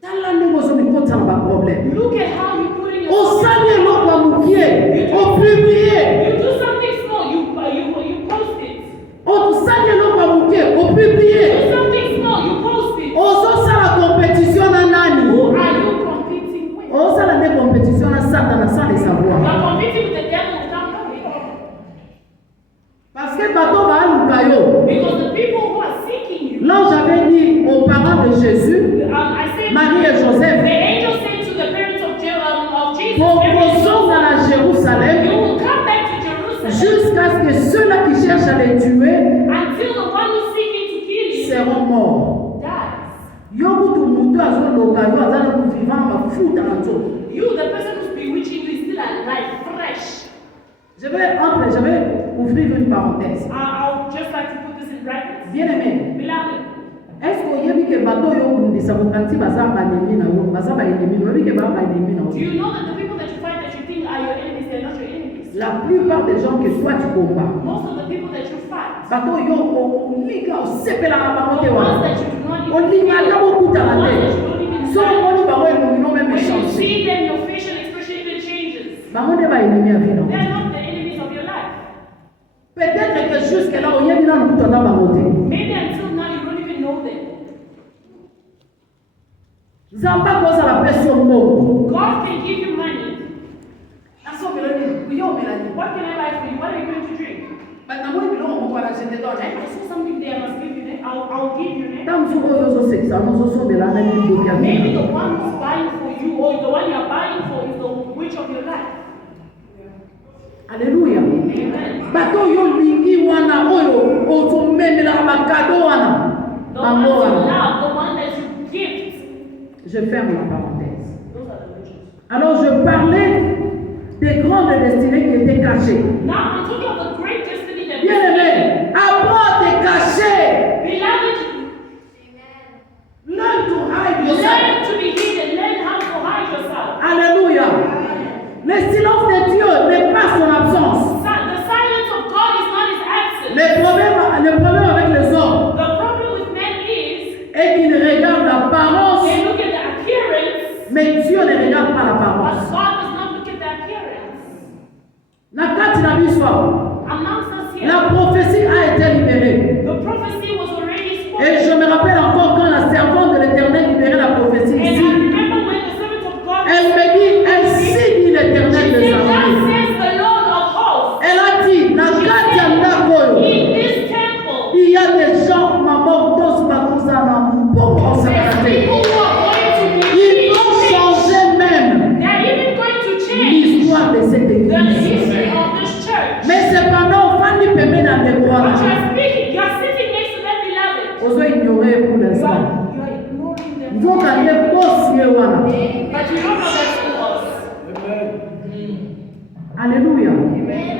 Tala ndenge ozomikota na baproblème. Look at how you put in your Osali eloko ya mokie, opiblie. You do something small, you post it. Osali eloko ya mokie, Do opiblie. something small, you post it. Ozosala compétition na nani? Who are you competing with? Ozosala nde compétition na Satan sans le You savoir. are competing with the devil without knowing. Parce que bato baaluka yo. Because the people who are seeking you, L'ange avait dit aux parents de Jésus, I said, Marie et Joseph, the angel said to the parents of Jesus, proposons à Jérusalem you will come back to Jerusalem jusqu'à ce que ceux-là qui cherchent à les tuer until the one who's seeking to kill you seront morts. dies. Yo kutu mutu azoloka yo azali kuvivant mafuta na nzoto. You, the person who's bewitching you, is still alive, fresh. Je vais ouvrir une parenthèse. I'll just like to put this in brackets. Bien-aimé, Beloved, est-ce que oyebi ke bato yo kundisa mokanisi baza banemi na yo, baza baenemi na yo, oyebi ke baa baenemi na do yo? you know that the people that you find that you think are your enemies, they're not your enemies? La plupart des gens que toi tu combats, Most of the people that you fight, bato yo olinga osepelaka bango te the ones wana. that you do not even Olingaka bokutana the ones that te. you don't even So like. omoni bango elongi même When you échange. see them, your facial expression even changes. Bango nde baenemi ya bino. They're not the enemies of your life. Peut-être que jusque là oyebi nanu kutana bango te. Maybe until now you don't even know them. Nzambe akozala pesi yo mbongo. God can give you money. Nasomela nini? Kuyomela nini? What can I buy for you? What are you going to drink? Namoni biloko moko wana je te donne. I saw something there. I must give you that. I'll give you that. Ntango mosuku oyo ozosekisa ozosomela na liboki ya Maybe bino. the one who's buying for you or the one you're buying for is the witch of your life. Alléluia. Amen. Bato oyo olingi wana oyo ozomemelaka bakado wana. The one Bango you wana. love, the one that you gift. Je ferme la parenthèse. Those are the witches. Alors je parlais des grandes destinées qui étaient cachées. Now I'm talking of the great destiny that Bien-aimé, apprends à te cacher. Beloved, Learn to hide yourself. learn to be hidden. Learn how to hide yourself. Alléluia. Le silence de Dieu n'est pas son absence. The silence of God is not his absence. Le problème avec les hommes The problem with men is est qu'ils regardent l'apparence, they look at the appearance, mais Dieu ne regarde pas but l'apparence. God does not look at the appearance. Na kati na biso, Amongst us here, la prophétie a été libérée. the prophecy was already spoken. Et je me rappelle encore quand la servante de l'Éternel libérait la prophétie And I ici. remember when the servant of God Elle me dit, ainsi dit l'Éternel she des said, "Thus armées. says the Lord of hosts, Elle a dit, na kati ya ndako oyo, in this temple, il y a des gens, maman, tous bakuzana, pour there's consacrer. people who are going to be Ils vont changer même They're even going to change l'histoire de cette the église. history of this church. Mais cependant, Fanny Pemé n'a pas But droit. you're sitting next to them, beloved. Ozo ignorer pour l'instant. You're ignoring them. Donc, il y a boss hier wana. But you don't know that who was. Alléluia. Amen.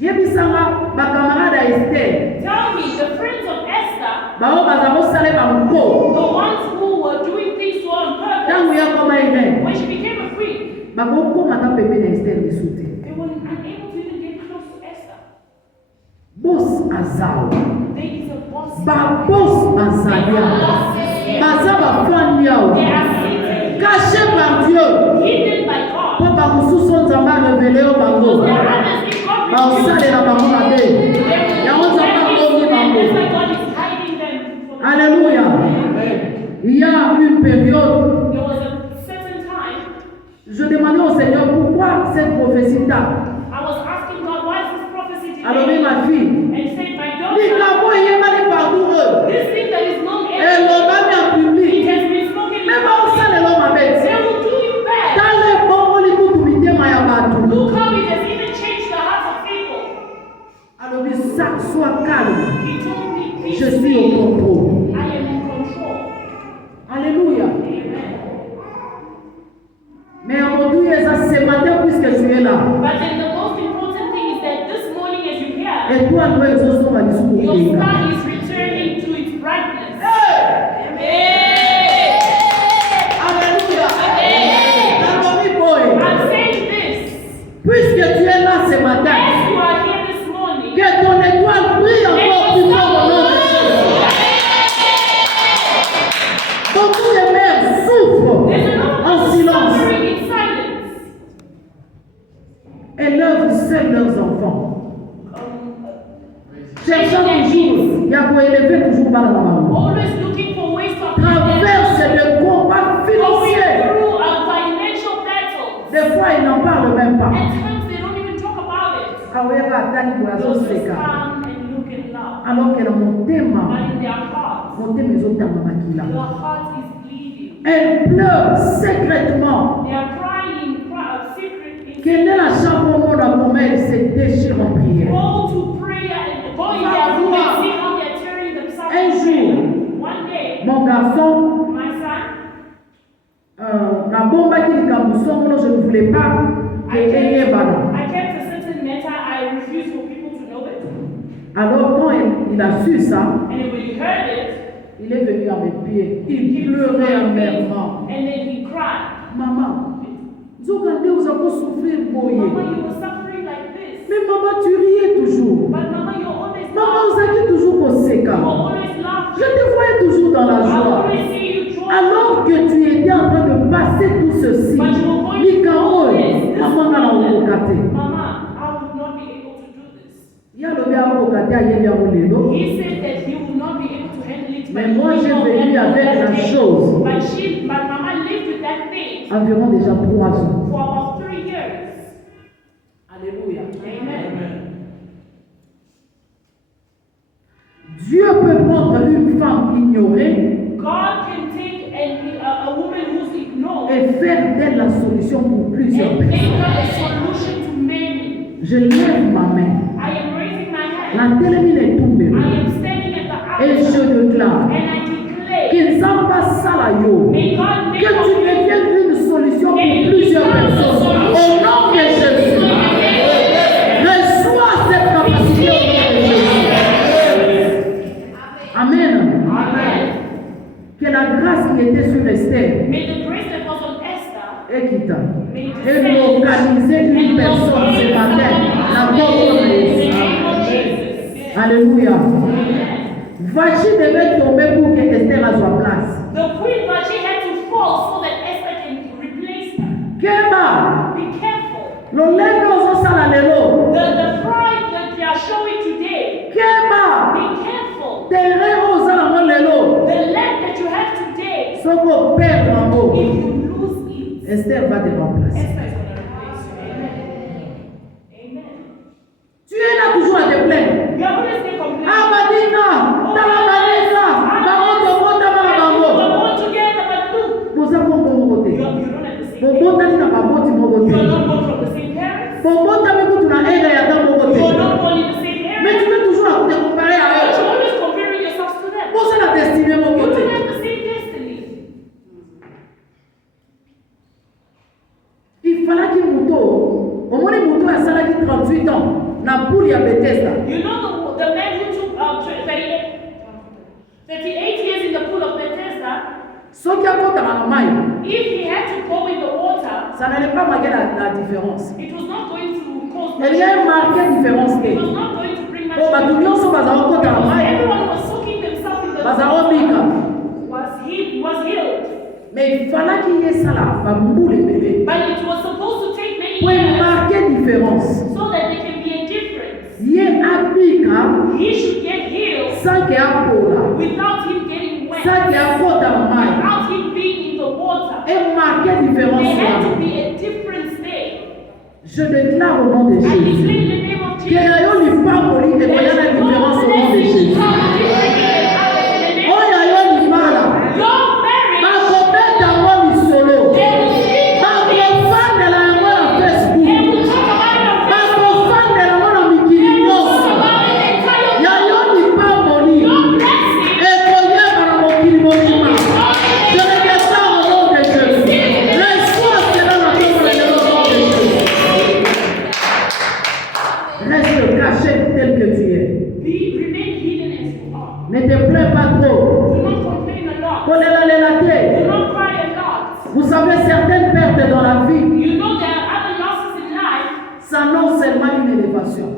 Yebisanga bakamarade ya Esther. Tell me, the friends of Esther, Bao baza kosala bango. the ones who were doing things to her on Tangu purpose, ya koma ine. when she became a queen, Bakokoma ta pembe na Esther lisute. they were unable to even get close to Esther. Boss azao. There is a boss. Ba boss azalia. Baza bafandi yao. They are sitting. caché par Dieu. hidden by God. Pour bamosusu nzambe arevele yo bango. Because there are others in God Baosalela bango mabe. Yango nzambe akomi bango. that's why God is hiding them. Alléluia. Il y a une période, There was a certain time je demandais au Seigneur pourquoi cette prophétie t'a. I was asking God, why is this prophecy Alors today? ma fille, And said, my dit daughter, comment il est allé partout eux. this thing that is known Et l'on va mis en it public. has been spoken in Mais va au sein de l'homme avec. they will do you bad. Dans les bons l'écoute maya batou. Look how it has even changed the hearts of people. Alors dit ça sois calme. He told me, Je suis au contrôle. I am in control. Alléluia. Amen. Mais aujourd'hui, ce matin, puisque tu es là, But then the most important thing is that this morning as you hear, et toi, nous exauçons ma discours. your star is returning to its brightness. Amen. Alléluia. Amen. I'm saying this. Puisque tu es là ce matin, As you are here this morning, que ton étoile brille encore plus fort au nom de Jésus. Beaucoup de mères souffrent there's a lot en of silence suffering in silence. et lèvent seuls leurs enfants. Cherchant toujours, il y a pour élever toujours par la maman. Always looking for ways to Traverse le combat going financier. through a financial battle. Des fois, ils n'en parlent même pas. At times they don't even talk about it. Aweka atani kwa They'll just seka. come and look and laugh. Alors que dans mon thème, But in their hearts, mon thème est autant makila. their heart is bleeding. Elle pleure secrètement. They are crying secret. Quelle est la chambre au monde à comment elle se déchire en prière? Go to prayer and go in their room and see how they are tearing themselves Un in jour, prayer. One day, mon garçon, my son, na bomba qui je ne voulais pas que ait bana. I kept a certain matter. I refused for people to know it. Alors quand il a su ça, And when he heard it, il est venu à mes pieds. Il pleurait amèrement. and then he cried. Maman, Zokande, vous avez souffert boye. Mama, you were suffering like this. Mais maman, tu riais toujours. But Mama, you're always Maman, vous laughing. avez toujours au You're séca. always Je laughing. te voyais toujours dans la I joie. always see you joyful. Alors que tu étais en train de passer tout ceci, But you were going Mikao, through this. maman n'a pas Mama, I would not be able to do this. Il y a le bien avocate à Yélia Olelo. He said that he would not be able to handle it. Mais moi, j'ai vécu avec la chose. But Mama lived with that thing Environ déjà 3 ans. for about 3 years. Alléluia. Amen. Dieu peut prendre une femme ignorée God can take a woman who's ignored et faire d'elle la solution pour plusieurs and make personnes. her a solution to many. Je lève ma main. I am raising my hand. La télémine est tombée. I am standing at the Et altar je déclare and I declare, que Zamba Salayo, may God make que tu deviennes une solution pour plusieurs personnes. Au nom de Jésus. Reçois cette capacité au nom de Jésus. Amen. Amen. Que la grâce qui était sur Esther May the grace that was on Esther est quitte. may Et localiser une personne ce matin. La porte de Jésus. Alléluia. Vachi devait tomber pour que Esther a sa place. The queen Vashti had to fall so that Esther can replace her. Keba, Be careful. l'olendo osala lelo. The pride that they are showing today. Keba, Be careful. terrain osala mo lelo. The land that you have today, Soko perdre en if haut. you lose it, Esther va te remplacer. Esther is going to replace you. Amen. Amen. Tu es là toujours à te plaindre. You are always still complaining. Ah, Badina, Talabanesa, Baroto, Bota, Barabango. We're all together, but look, Posa Bongo Mogote. you don't have the same. Bobota Nina Baboti You are Mogote. not born from the same parents. Bobota Mikutu na Ega Yata You are Mogote. not born in the same Mais area. tu peux toujours te comparer à But eux. you're always comparing yourselves to them. Posa la destinée You Mogote. don't have the same destiny. Il fallait qu'il Mouto, au moins les Mouto a salaki 38 ans, na poule ya Bethesda. You know the man who took 38 years in the pool of Bethesda, Soki akotaka na mai, if he had to go in the water, ça n'allait pas marquer la différence. it was not going to cause Il y a une marquée différence. It was not going to bring much. Oh, bato nyonso bazala kokota na mai, Everyone was soaking themselves in the bazala obika. was healed. Mais il fallait qu'il y ait ça là, but it was supposed to take many pour years marquer différence. so that there can be a difference. Il y a un He should get healed sans qu'il y a without him getting wet, sans qu'il y a without him being in the water. et marquer différence. There had to be a difference there. Je déclare au nom de I Jésus. declare in the name of Qu'il y Jesus. a eu pas pour lui et qu'il y a la différence au nom de Jésus. Oh, il y a eu du mal. Ma copine d'amour du solo. Ma profane de la mort en Facebook. Ma profane de la mort en Mikininos. Il y a eu du pas pour lui. Et qu'on y a dans mon Kilimojima. Je le déclare au nom de Jésus. Reçois cela dans ton nom de Jésus. Reste caché tel que tu es. Remain hidden as you are. Ne te plains pas trop. Do not complain a lot. Connais-la. Do not cry a lot. Vous savez, certaines pertes dans la vie You know there are other losses in life. s'annoncent seulement une élévation.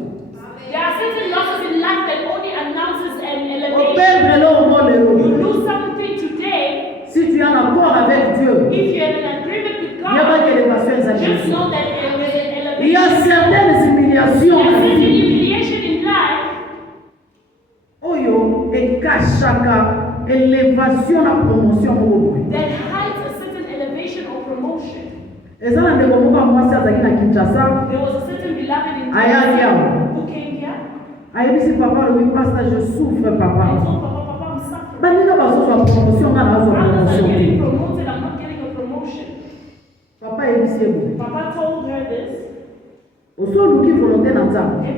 There are certain losses in life that only announces an Au elevation. perdre l'eau au monde de You l'eau. lose something today. Si tu es en accord avec Dieu, If you're in agreement with il n'y a pas God, d'élévation just exagérée. know that there is an Il y a elevation. certaines humiliations There dans are la certain vie. humiliation in life Oyo ekashaka élévation na promotion moko boye. that hides a certain elevation or promotion. Eza na ndeko moko ya mwasi azalaki na Kinshasa, There was a certain beloved in Ayali Tanzania awa. who came here ayebisi papa alobi pastor je souffre and papa. told Papa, I'm suffering. Baninga bazozwa promotion nga nazwa Others are promotion getting te. promoted, I'm not getting a promotion. Papa ayebisi ye boye. Papa told her this. Osoluki volonté na Nzambe.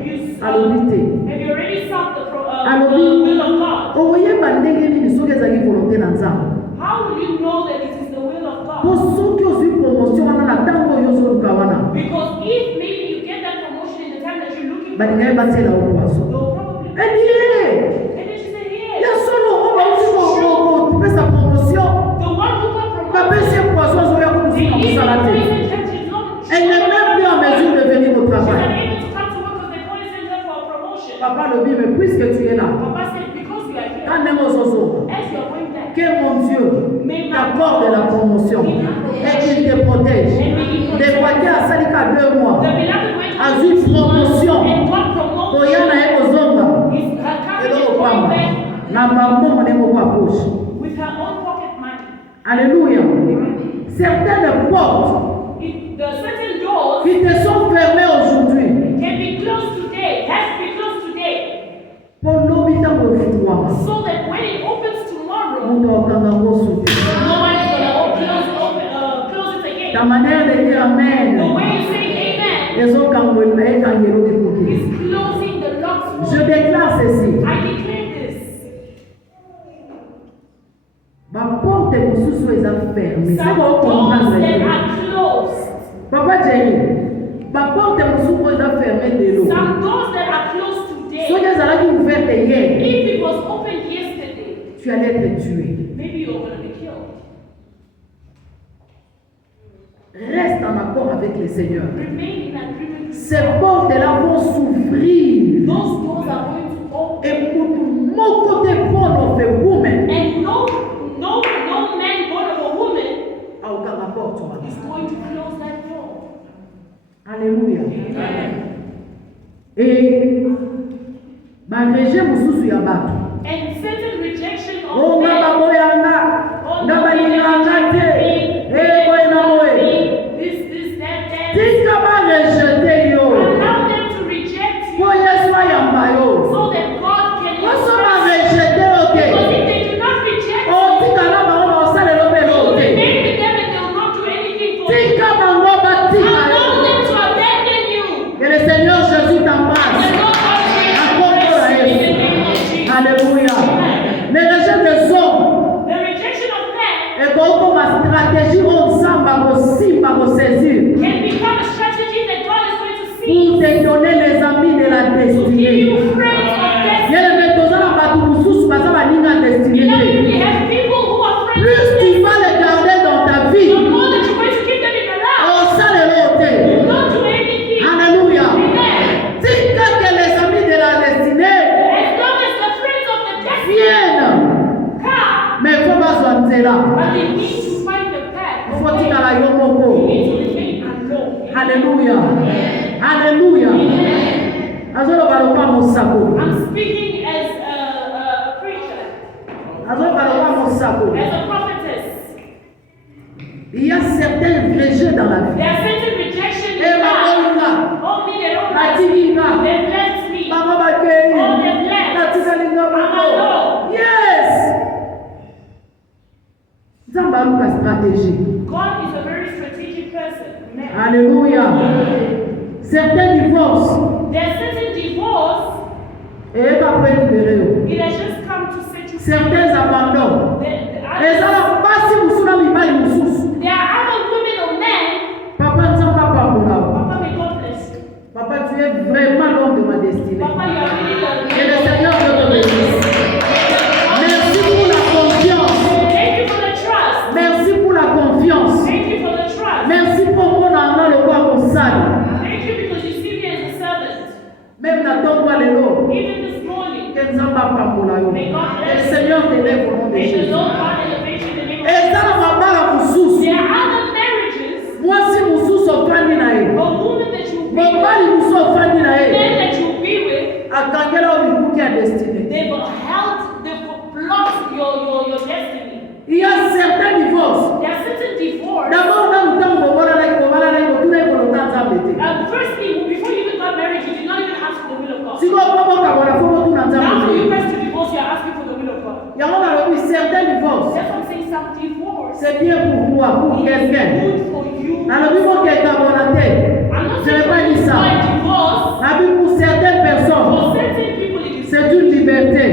Alobi te. Have you already sought the Alobi will of God? okoyeba ndenge nini soki ezalaki volonté na Nzambe. How will you know that it is the will of Po God? soki ozwi promotion wana na ntango oyo ozoluka wana, Because if maybe you get that promotion in the time that you're looking for, baninga ye batiela o poaso. they'll probably. Edie And then she said, ya yes. solo o bauti kopesa promotion The one who got promoted, bapesi ye poaso azoya the kotusika mosala te. poison kept his own. Elle n'est même plus en mesure de venir au She's travail. unable to come to work because they poisoned her for a promotion. Papa alobi mais puisque tu es là, Papa said, because you are here, quand ndenge ozozoka, as you are going back, que mon Dieu t'accorde la promotion et qu'il te protège. Des voitures à Salika 2 mois, the beloved went a vu promotion. and got promoted. Koyana ye kozonga, Her company eloko is going pamba, back na bambongo ndenge moko ya poche. with her own pocket money. Alléluia. Certaines portes The certain doors qui te sont fermées aujourd'hui, can be closed today, has to be closed today, pour l'obita kofuwa, so that when it opens tomorrow, mutu akanga kosuti. no one is gonna close it again. Ta manière de dire The amen, way you say amen ezokangwela ekangelo kikuki. is closing the locks. Je déclare ceci. I declare this. Ma porte mosusu eza fermée. Some C'est bon doors comprendre. that are closed. Papa Jerry, ma porte mosusu eza fermée de l'eau. Some doors that are closed today. Soki ezalaki ouverte hier, If it was opened yesterday, tu allais être tué. maybe you're going to be killed. Reste en accord avec le Seigneur. Remain in agreement with Ces God. portes-là vont s'ouvrir. Those doors are going to open. Et pour mon côté bon, on fait woman. And no man born of a woman À aucun rapport, toi. is going to close that door. Alléluia. Amen. Et ma régime mosusu ya bato. And certain rejection Oh, of nga men. baboyanga, nga balinganga te. Eh, boye na boye. This, that. Tika barejete yo. Allow them to reject you Po Yesu ayamba yo. so that God can Oso use barejete yo Because te. if they do not reject O you, tika na bango baosalelo mpe you lo te. remain with them and they will not do anything for you. Tika bango batika Allow yo. them to abandon you. Que le Seigneur Jésus t'embrasse. The Lord God Accorde in the name of Jesus. Alléluia. Le rejet des hommes. The rejection of men Et comme ma stratégie ensemble à saisir can become a strategy that God is going to pour see te donner les amis de la to give destinée. you friends of destiny. Yele metoza na bato mosusu baza baninga You know, destinée. we have people who are friends Plus of tu destiny. vas les garder dans ta vie, The more that you're going to keep them in your life, osalelo you te. don't do anything. Alléluia. Amen. Tika que les amis de la destinée As long as the friends of the destiny viennent, come, mais il faut pas s'en là. but they need to find Alléluia. Alléluia. I'm speaking as a preacher, as a prophetess. Il y a certains rejets dans la vie. There are certain rejections in Eh, life. Oh, me, they don't like me. They've left me. Oh, they've left. I'm alone. Yes. Zambaruka stratégie. God is a very strategic person. Amen. Alléluia. Certains divorces. There are certain divorce. Et après libérer. It has just come to set you free. Certains abandons. Et ça va pas si vous soulez l'image de sous. There are other women or men. Papa ne s'en va pas pour là. Papa, may God bless you. Papa, tu es vraiment l'homme de ma destinée. Papa, you are really the Et le Seigneur te bénisse. Merci pour la confiance. Thank you for the trust. Merci pour la confiance. Thank you for the trust. Merci pour mon amour le roi au salle. Thank you because you see me as a servant. Même dans ton roi le lot. Even this morning. Qu'elle ne s'en va pas pour là. May God Et bless le you. Seigneur t'élève au nom de May the Jésus. Lord God elevate you in the name of Et ça ne va pas la sous. There are other marriages. Moi si vous sous offrande na A woman that you be mon with, mari vous offrande na men that you be with, akangela au qui a destiné. they've blocked your destiny. Il y a certains divorces. There are certain divorce. D'abord on a le temps pour voir la tout les volontaires s'embêter. Firstly, before you even got married, you did not even ask for the will of God. Si vous pas bon kabona faut tout dans Now for you ça. guys to divorce, you are asking for the will of God. Il y a certains divorces. That's what I'm saying. Some divorce C'est bien pour toi, pour is quelqu'un. good for you. Alors, il faut quelqu'un à la tête. I'm not Je n'ai saying pas dit ça. for divorce. La Bible pour certaines personnes, For certain people, it is c'est une liberté.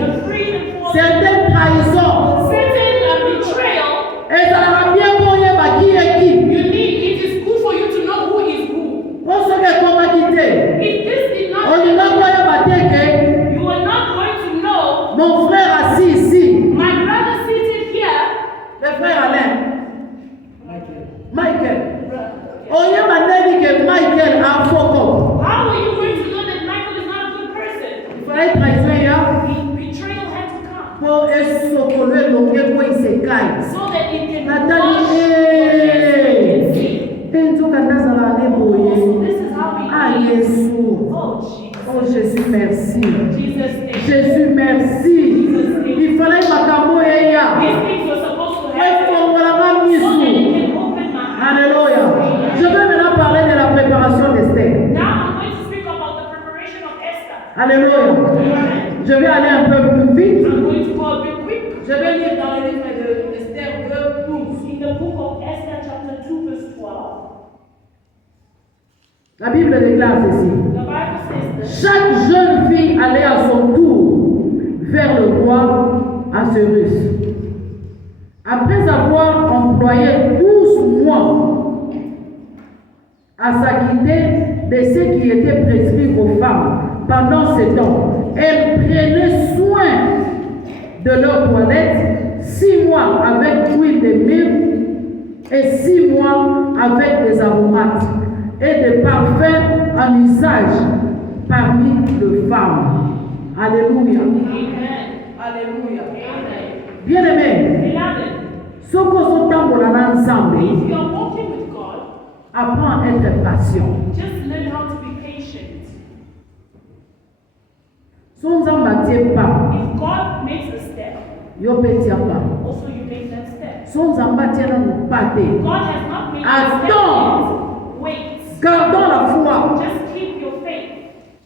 a freedom for Certaines trahisons. certain betrayal. Et ça va bien pour y avoir qui est qui. It is good for you to know who is who. On se fait comment quitter. If this did not On dit non, happen, quoi y avoir que you are not going to know. mon frère assis ici. My brother seated here. Le frère Alain. Michael. On y a dit que Michael a faux corps. How are you going to know that Michael is not a good person? Il fallait trahir ya. Betrayal had to come Pour essocoler l'ongé pour il se caille. so that it can Nathalie, wash oh, This is how we ah, live. Jésus. Oh, Oh, Jésus, merci. Jesus' name. Jésus, merci. Il fallait ma camo et ya. These things were supposed to Et happen pour la so that it mission. can open my eyes. Alléluia. Je vais maintenant parler de la préparation d'Esther. Now I'm going to speak about the preparation of Esther. Alléluia. Je vais aller un peu plus vite. I'm going to go a bit quick. Je vais lire dans le livre d'Esther 2:12. In the book of Esther, chapter 2, verse 12, La Bible déclare ceci. the Bible says this. Chaque jeune fille allait à son tour vers le roi Assuérus. Après avoir employé 12 mois à s'acquitter de ce qui était prescrit aux femmes pendant ce temps, elles prenaient soin de leur toilette, 6 mois avec huile de myrrhe et 6 mois avec des aromates et des parfums en usage parmi les femmes. Alléluia. Amen. Alléluia. Amen. Bien-aimé, Beloved, ce qu'on s'entend pour ensemble, if you are walking with God, apprends à être patient. just learn how to be patient. Si on n'en bâtit pas, If God makes a step, il ne peut pas. also you make that step. Si on n'en bâtit pas, God has not made a step attends. yet. Wait. Gardons la foi. Just keep your faith.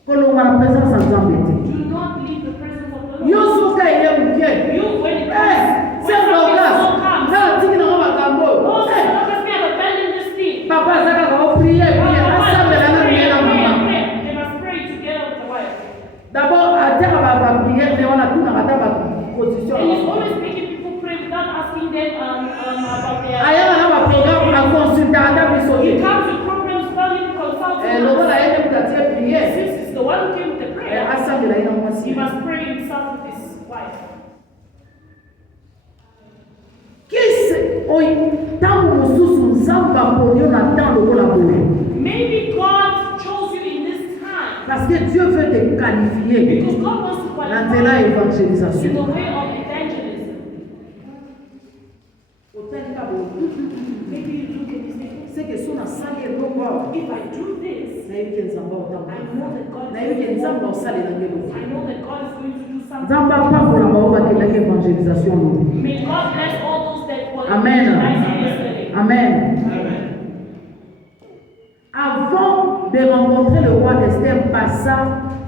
Que l'on va la présence en embêter. Do not leave the presence of the Yo Lord. souka il est bouquet. You, when it Eh, comes, c'est when un something orgasme. small comes, Là, tu dis non, on va oh, cambo. so don't just me have abandoned this thing. Papa, ça va prier, Oh, prier. pray, Ensemble, la pray, prière, la maman. pray. They must pray together with the wife. D'abord, à dire à ma prière, mais on a tout dans ma position. And he's always making people pray without asking them about their. Ailleurs, on a ma programme à consulter, à He bisoter. comes to programs without even consulting Le rôle us. à elle, c'est de prier. This is the one who came with the prayer. Ensemble, là, il y a moi He aussi. must pray himself with his wife. Maybe God chose you in this time Parce que Dieu veut te qualifier because God wants to dans qualify la you in the évangélisation. way of evangelism. Maybe you look at this thing. C'est que son assaillant est beaucoup encore. if I do this, I know that God Na hivi nzamba usali na ngelo. I know that God is going to do something. Nzamba pako na baoba kila evangelisation. May God bless all those that were Amen. evangelizing yesterday. Amen. Avant de rencontrer le roi, Esther passa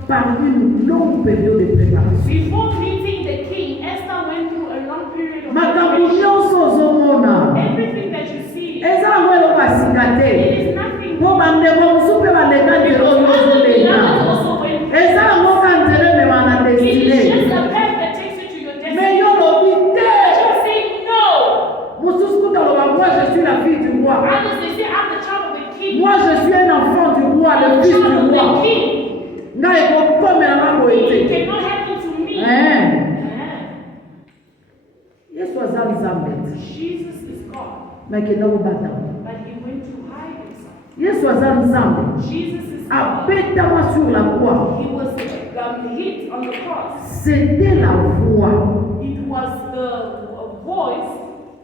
par une longue période de préparation. Before meeting the king, Esther went through a long period of Makambo preparation. nyonso ozomona Everything that you see, eza yango eloko asika it te is nothing. mpo bandeko mosusu mpe baleka nzela oyo Others ozoleka also went through. eza yango ka nzela emema na It is destine just a path that takes you to your me destiny. yo lobi te Just say no. mosusu kuta loba moi je suis la fille du roi Others, they say, I'm the child of the king. moi je suis un enfant du roi I'm le the fils child du of the roi king. nga ekokomela ngango It ete cannot happen to me. yesu aza nzambe Jesus is God, me akenda kobata but he went to hide himself. yesu aza nzambe Jesus is God. abetama sur la croix He was hit on the cross. c'était la voix It was the voice,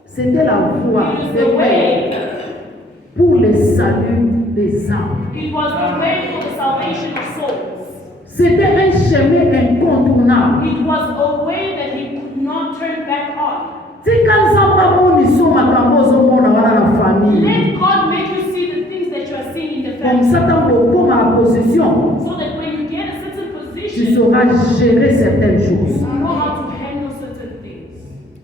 c'était la voix it was de the way, pour le salut des âmes. it was the way for the salvation of souls. C'était un chemin incontournable. It was a way that he could not turn back on. Tika nzamba moniso makambo ozomona wana na famille. Let God make you see the things that you are seeing in the Comme family, ça, tant qu'okoma la position, so that when you get a certain tu position, sauras gérer certaines choses. you know how to handle certain things.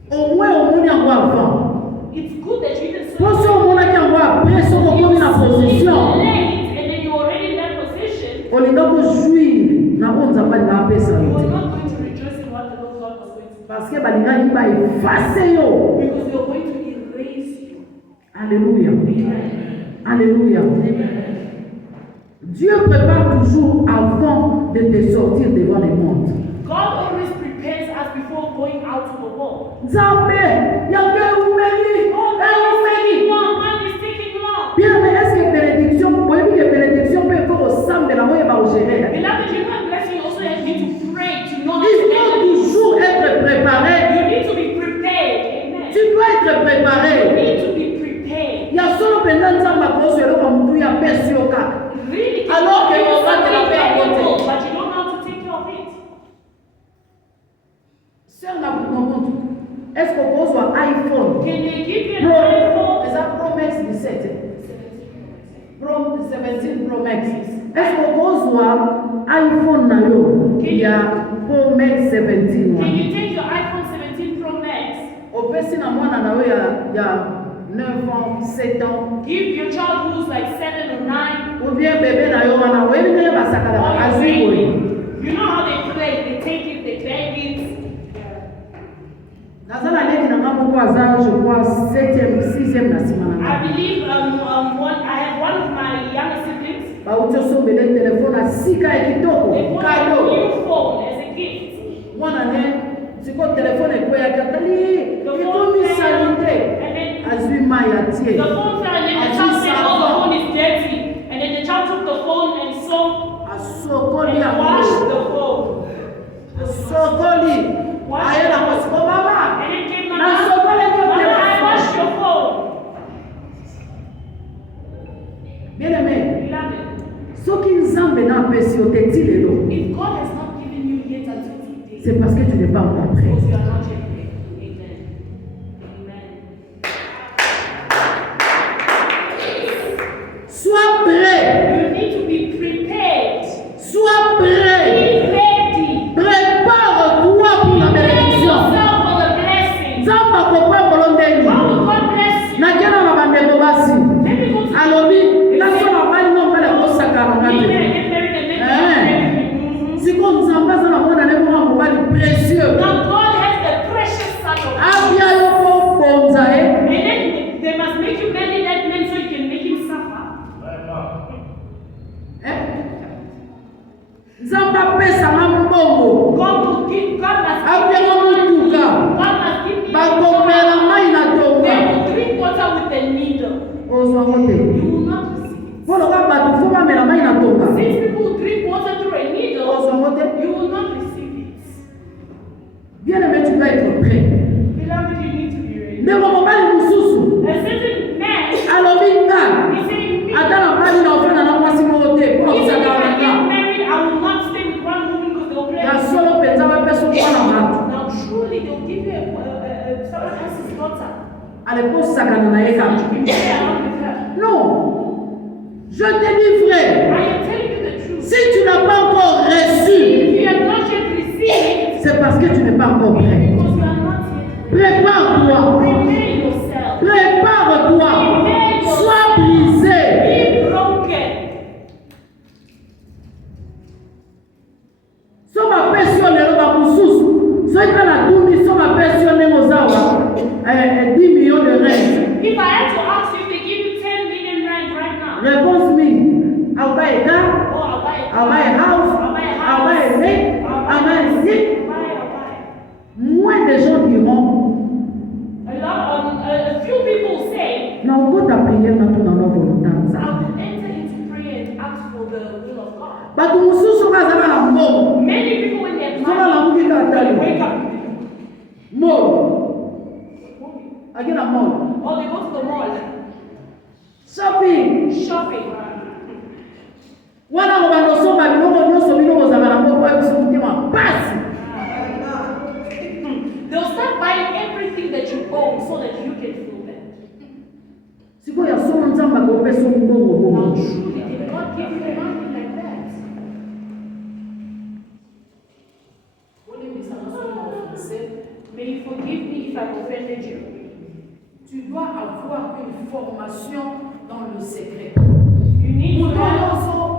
Au moins, omoni yango avant. It's good that you even Po so omonaki yango après, soki okomi na position, late and then you're already in that position, olinga kojuire na oyo nzambe alinga apesa you yo are te. not going to rejoice in what the Lord God was going to do. Parce que balingaki baefase yo. Because you're going to erase you. Alléluia. Amen. Alléluia. Dieu prépare toujours avant de te sortir devant le monde. God always prepares us before going out to the world. Nzambe yango eumeli eumeli. God is taking long. Bien, mais est-ce que bénédiction, oyebi ke bénédiction mpe efo kosambela oyeba kogere? Beloved, you know blessing, you also need to pray to know how Il to faut manage. toujours être préparé. You need to be prepared. Amen. Tu dois être You préparé. need to be prepared. Ya solo mpenza nzambe akoso eloko motu ya pesi yo kaka. Really, Alors que you on va te la something faire valuable, voter. but you don't know how to take care of it. Sœur na mutu, est-ce que okozwa iPhone? Can they give you an Pro, iPhone? eza Pro Max 17. Pro 17 Pro Max. Est-ce que okozwa iPhone na yo ya Pro Max 17 Can wana? you take your iPhone 17 Pro Max? Opesi na mwana na yo ya 9 ans, 7 ans, Give your child who's like 7 or 9. ou bien bébé na yo wana oyebi ndenge basakalaka Or azwi you boye. You know how they play. They take it, they bang it. Naza na leki na nga moko aza je crois 7e, 6e na nsima na nga. I believe I have one of my younger siblings. Bauti osombele telefone ya sika ya kitoko They bought a kado. new phone as a gift. Mwana ne sikoyo telefone ekweyaki atali The phone ekomi fell, salite and then azwi mai atie the phone fell, and then the child said, "Oh, the phone is dirty." And then the child took the phone and soaked asokoli and washed yango the phone. asokoli ayela kosiko mama And then came na Mama, sokoli ndio Mama, I washed telefone. your phone. Bien aimé, Beloved, soki nzambe na apesi yo te ti lelo, if God has not given you yet until today, c'est parce que tu n'es pas encore prêt. because you are not yet ready. Amen. Amen. Sois prêt, You need to be prepared. sois prêt. Be ready. Prépare-toi pour la Prepare bénédiction. yourself for the blessing. Nzambe akopambola ndenge. How will God bless you? Nakena na bandeko basi. Let me go to Alobi, naso na bali mo mbele kosaka na Get ngate. married and make everything. Siko nzambe aza na mwana ne mwana mobali précieux. Now God has a precious son of God. Abia yo ko bonza e. And then they must make you marry that man so you can make him suffer. Nzambe apesa nga mbongo. God must give Abia nga mutuka. God must give me Bakomela mai na They tonga. will drink water with a needle. Ozwa ngote. You will not receive it. Polo ka batu fo bamela mai na tonga. Since people drink water through a needle, Ozwa ngote. you will not receive it. Bien aimé, tu dois être prêt. Beloved, you need to be ready. Ndeko mobali mosusu. A certain man, Alobi nga. he said, Ata na bali na kosakana na ye kaka. Prepare along with her. Non. Je te dis vrai. I am telling you the truth. Si tu n'as pas encore reçu, If you have not yet received, c'est parce que tu n'es pas encore prêt. because you are not yet ready. Prépare-toi. Prepare yourself. Prépare-toi. Sois brisé. Be broken. Soba pesio lelo bakususu. Soki na tuni soba pesio ndenge ozawa 10 millions de rentes. If I had to ask you if they give you 10 million rand right now, Réponse me. I'll buy a car. oh, I'll buy a I'll buy a house. I'll buy a I'll buy a ring. I'll buy a seat. I'll buy. Moins de gens diront. A few people say, Na ukota prière na tuna na volonté. I will enter into prayer and ask for the will of God. Batu mususu bazala na mbongo. Many people when they're Soba na married, mukika they atali. wake up Mall. Agina mall. or they go to the mall, Shopping. shopping. Wana ngobandosomba biloko nyonso biloko zala na mbongo ya biso motema pasi. They'll start buying everything that you own so that you can feel better. Sikoyo solo nzambe akopesa mbongo Now, bongo. truly, did God give you money like that? May you forgive me if I've offended you. Tu dois avoir une formation dans le secret. You need to Pourtant, have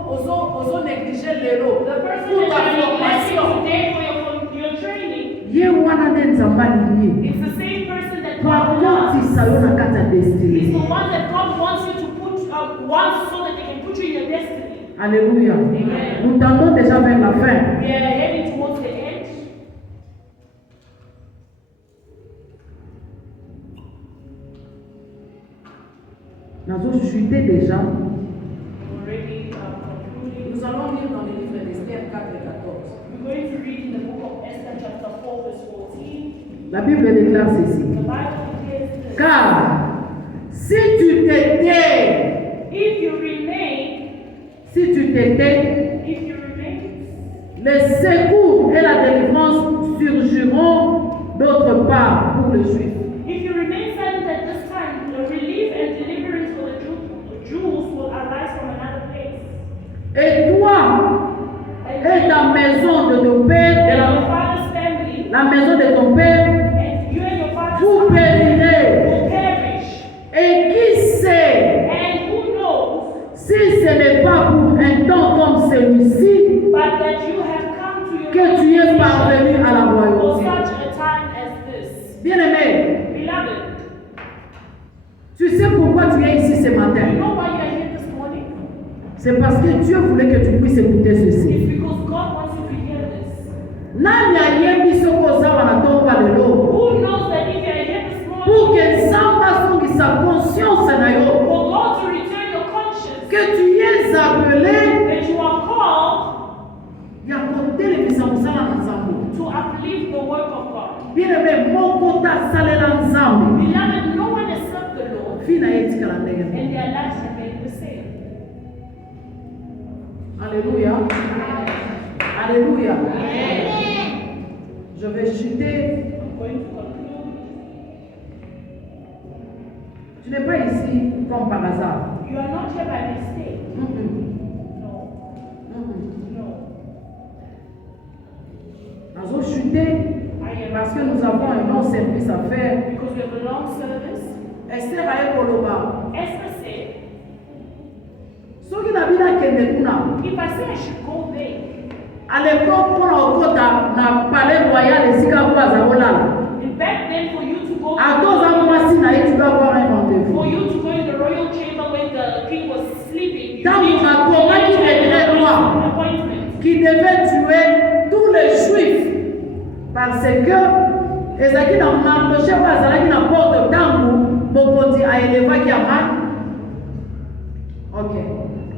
ozo négliger lelo. the person Pour ta that you're neglecting formation. today for your training. Ye wana nde nzambe alingi. It's the same person that Kwa God loves. kotisa yo na kati ya It's destiny. the one that God wants you to put once so that they can put you in your destiny. Alléluia. Amen. Nous tendons déjà vers la fin. We are heading towards the end. Nazochuter déjà. Already concluding. Nous allons lire dans le livre d'Esther 4 et 14. We're going to read in the book of Esther, chapter 4, verse 14. La Bible déclare ceci. The Bible declares this. Car si tu t'étais, If you remain, if you remain, le secours et la délivrance surgiront d'autre part pour le juif. if you remain silent at this time, the relief and deliverance for the Jews will arise from another place. Et toi et ta maison de ton père et And your father's family, la maison de ton père, and you and your father's vous family périrez. will perish. Et qui sait And who knows si ce n'est pas pour un temps comme celui-ci but that you have come to your que tu es position parvenu à la for royauté. such a time as this. Bien-aimé, Beloved, tu sais pourquoi tu es ici ce you matin? know why you are here this morning? C'est parce que Dieu voulait que tu puisses écouter ceci. It's because God wants you to hear this. Nani ayebi soko ozawa na ntongo ya lelo Who knows that if you are here this pour morning, que nzambe asungisa conscience na yo for God to return your conscience, que tu es appelé that you are called ya kotelemisa mosala na nzambe. to uplift the work of God. Bien-aimé, moko tasalela nzambe Beloved, no one has served the Lord, vi na ye etikala ndenge and moko. their lives remain the same. Alléluia. Alléluia. Je vais chuter. I'm going to conclude. Tu n'es pas ici comme par hasard. You are not here by mistake. No, no. Nazo chuter I am parce que nous avons un long service à faire. because we have a long service. Esther aye koloba. Esther said, Soki na bina kende kuna. if I say I should go there, À l'époque, pour okota na palais royal esika kwa zaolala. and back then for you to go À 2 ans mwasi na ye tu dois avoir un rendez-vous. for you to go in the royal chamber when the king was sleeping, you Dans need to ma combat qui est roi. appointment. Qui devait tuer tous les juifs parce que ezaki na Mardoché oyo azalaki na porte ntango mokonzi aelevaki Amani. Ok.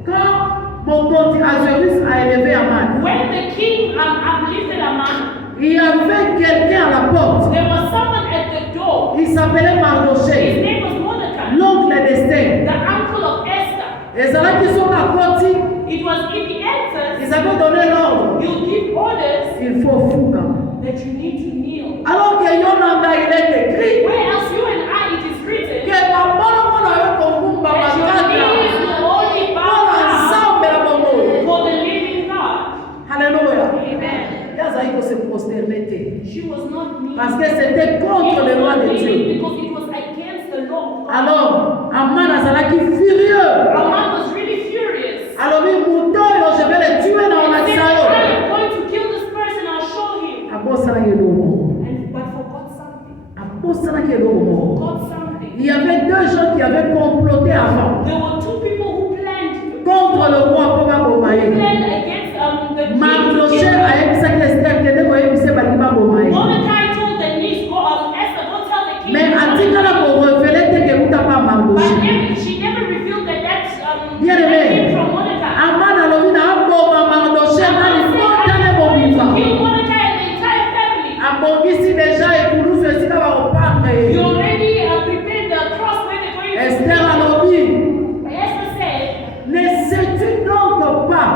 Quand mokonzi Ahasuerus a élevé Amani, When the king uplifted a man, il y avait quelqu'un à la porte. there was someone at the door. Il s'appelait His Mardoché, name was Mordecai, l'oncle d'Esther. the uncle of Esther. ezalaki soki akoti, It was if he enters, ils avaient donné l'ordre. you give orders Il faut fuka. that you need to kneel. Alors que Yonanda, il est écrit Where else you and I, it is written que la Parce que c'était contre les lois de Dieu. Because it was against the law of God. Alors, Aman azalaki furieux. Haman was really furious. Alors, je vais le tuer dans la He said, salle. I am going to kill this person, I'll show him. But forgot something. Forgot something. Il y avait deux gens qui avaient comploté avant There were two people who planned contre le roi pour Babomaye. against the king. Mardoché a épisé Esther qui était pour épicer Babomaye. Mordecai told the niece, Esther, go tell the king. Mais Atikala pour révéler que vous n'avez pas Mardoché. But she never revealed that Bien that aimé. came from Mordecai. Aman a l'objet d'un bon Mardoché dans les fontaines bon vivant. Kill Mordecai and the entire family. Abongisi déjà et pour nous ceci va reprendre. You already prepared the cross where they're going to Esther a l'objet. Esther said, Ne sais-tu donc pas?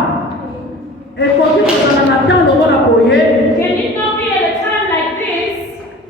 Et quand tu en attends le roi d'Aboye, can it not be at a time like this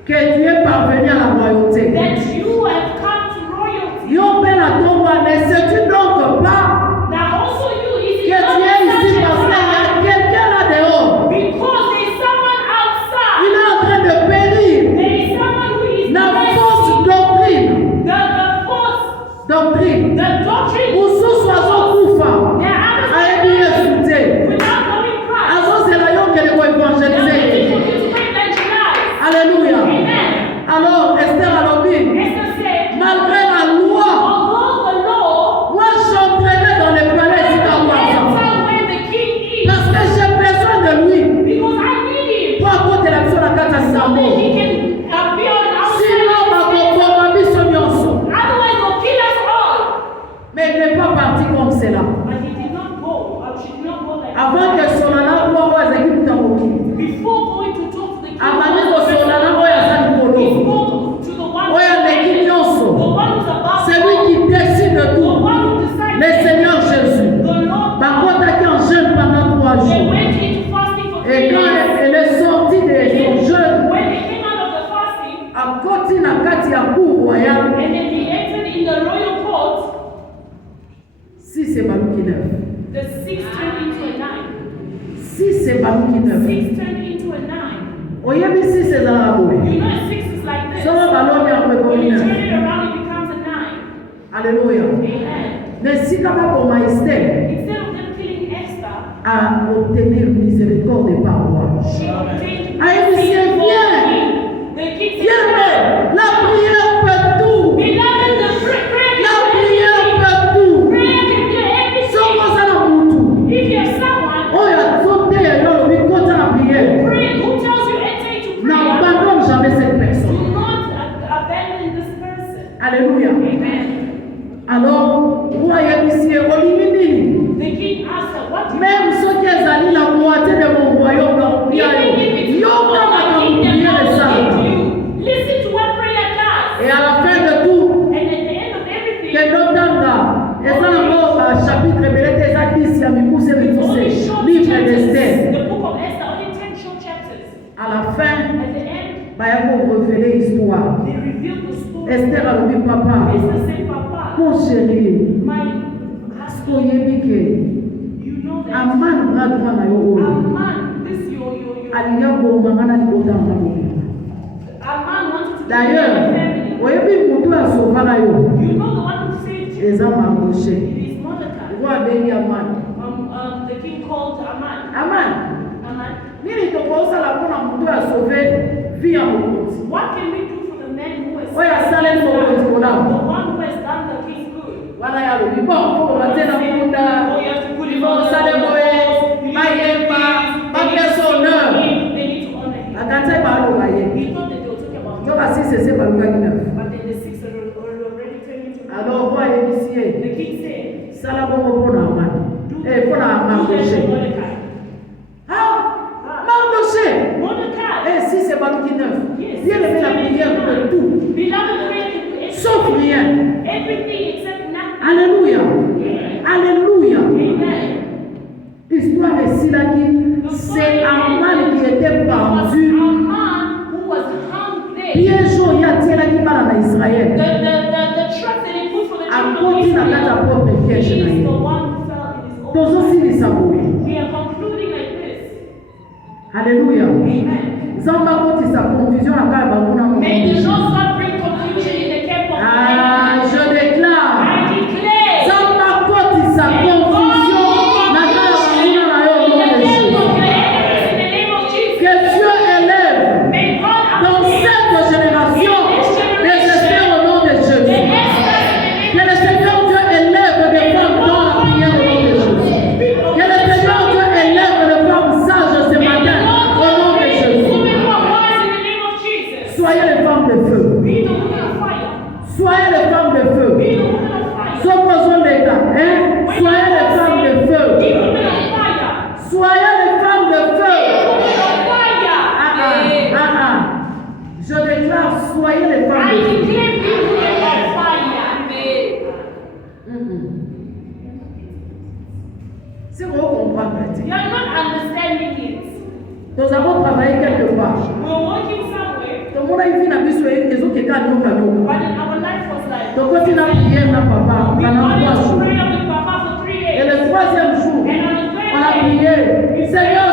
que tu es parvenu à la royauté. that you have come to royalty? Yo ben la tombe, ne sais-tu donc pas Now also you, is que it tu not es ici such a parce qu'il y a time? quelqu'un là dehors? Because there is someone outside. Il est en train de périr. There is someone who is La dying. fausse doctrine. The false, Doctrine. the doctrine. Pour sous soissons couffants. There are others A bien écouté. without knowing Christ. Alors c'est là que les voix They are waiting évangéliser. for you to evangelize. Alléluia. Amen. Alors Esther a l'objet. Esther said, Malgré la loi, although the law moi j'entrerai dans les palais si dans moi. enter where the king is, Parce que j'ai besoin de lui. because I need him, Pour apporter la mission à la carte à so that Sambo. he can appear on our Sinon, ma side. ma mission nyonso. Otherwise, he'll kill us all. Mais il n'est pas parti comme cela. But he did not go. She did not go like Avant que son nana voit où est-ce qu'il est before going to talk to the king. Amani ko son nana où est-ce He qu'il spoke to the one, Oya l'équipe the nyonso. one who's above C'est lui qui décide de the tout. one who decides. Le Seigneur Jésus. The Lord. Par contre, il en jeûne pendant 3 They jours. went into fasting for 3 Et quand days. elle est sortie de son jeûne, When they came out of the fasting, à côté na kati ya cour royale, and then he entered in the royal court, si c'est Balouki 9. the 6 turned into a 9. Si c'est Balouki 9. 6 turned into a 9. Oyebi si c'est dans la boue. You know, a 6 is like this. Solo balobi en peu When you comme turn 9. it around, it becomes a 9. Alléluia. Amen. Ne si kaba pour Esther Instead of them killing Esther, à obtenir miséricorde par roi. she obtained Ah, il dit, mercy for viens. the king. The king said, Bien, la prière peut tout. Beloved, the prayer La can do prière everything. peut tout. Prayer can do everything. Soko sana mutu. If you have someone Oyo azote yo lobi kota na prière. who tells you enter into Na prayer, abandonne jamais cette personne. do not abandon this person. Alléluia. Amen. Alors, roi yebisie olingi nini? The king asked her, what do you Même soki ezali la moitié de mon royaume na opia even if it's yo. Yo not kaka my na kingdom, prière not ça. to you. Listen to what prayer does. Et à la fin de tout, And at the end of everything, que notanga eza nango chapitre ebele te eza 10 ya mikuse it's only mikuse short livre chapters. d'Esther. The book of Esther, only 10 short chapters. À la fin, At the end, baya korévéler histoire. they revealed the story. Esther alobi papa, Esther said, Papa, mon chéri, my husband, oyebi ke you know that Aman bras droit na yo a oyo man, this your alingi abomanga na libota na mobimba. a man wanted to D'ailleurs, kill your family. oyebi moto asovaka yo You know the one who saved you. eza Mardoché. It is Mordecai. Roi abengi Aman. The king called Aman. Aman, Aman, nini tokosala mpona moto asove vi ya mokonzi? what can we do for the man who has Oyo asaleli mokonzi the malamu. one who has done the king good? Wana ya lobi bon mpo batie na munda Oh, you have to put him libo on the osale boye bayemba bapesa honneur They need to honor him. bakati baloba ye He thought that they were talking about to him, basisese balukaki na but then the 6 are already turned into nine. alors roi ayebisi ye The king said, sala bongo mpona Amani mpona do that Mardoché. to Mordecai. Ah, Mardoché. Mordecai. Si c'est Balouki 9, Yes. Dieu fait la prière pour tout, Beloved, prayer can do everything. sauf rien. Everything except nothing. Alléluia. Alléluia. Amen. Histoire de Silaki, c'est Aman qui était It was pendu. a man who was hung there. Piégeau, il y a Tielaki Bala na Israël. The trap that he put for the A children of côté na kata Israel, propre he piège na is the ye. one who fell in his own. Tozo silisa boye. We are concluding like this. Alléluia. Amen. Zamba koti sa confusion à kaya banguna mo. May the Lord not bring confusion in the camp of the enemy. Je déclare. I declare. Zamba koti sa confusion na kaya banguna na yo In mo the de camp of Jésus. the enemies, in the name of Jesus. Que Dieu élève May God dans appear cette génération des esprits au nom de the Jésus. experts in the Que name le Seigneur Dieu élève des femmes dans la prière au nom de Jésus. Que le Seigneur Dieu élève des femmes sages ce matin au nom de Jésus. women who are wise in the name of Jesus. Soyez les femmes de feu. Be the woman of fire. Soyez les femmes de feu. Be the woman of fire. Soyez les gars, hein? Soyez les femmes de feu. Be the woman of fire. Soyez les femmes de feu. Woman of fire. Je déclare, soyez les femmes I de feu. declare be the woman of fire. Si vous comprenez, You are not understanding it. nous avons travaillé quelque part. We're working somewhere, Tout le monde a vu la mission et ils ont quelqu'un à nous. but our life was like. Donc, quand il a prié, na papa, We pendant 3 wanted to jours. pray with Papa for 3 Et days. le 3e jour, And on the on a third day, prié. Seigneur,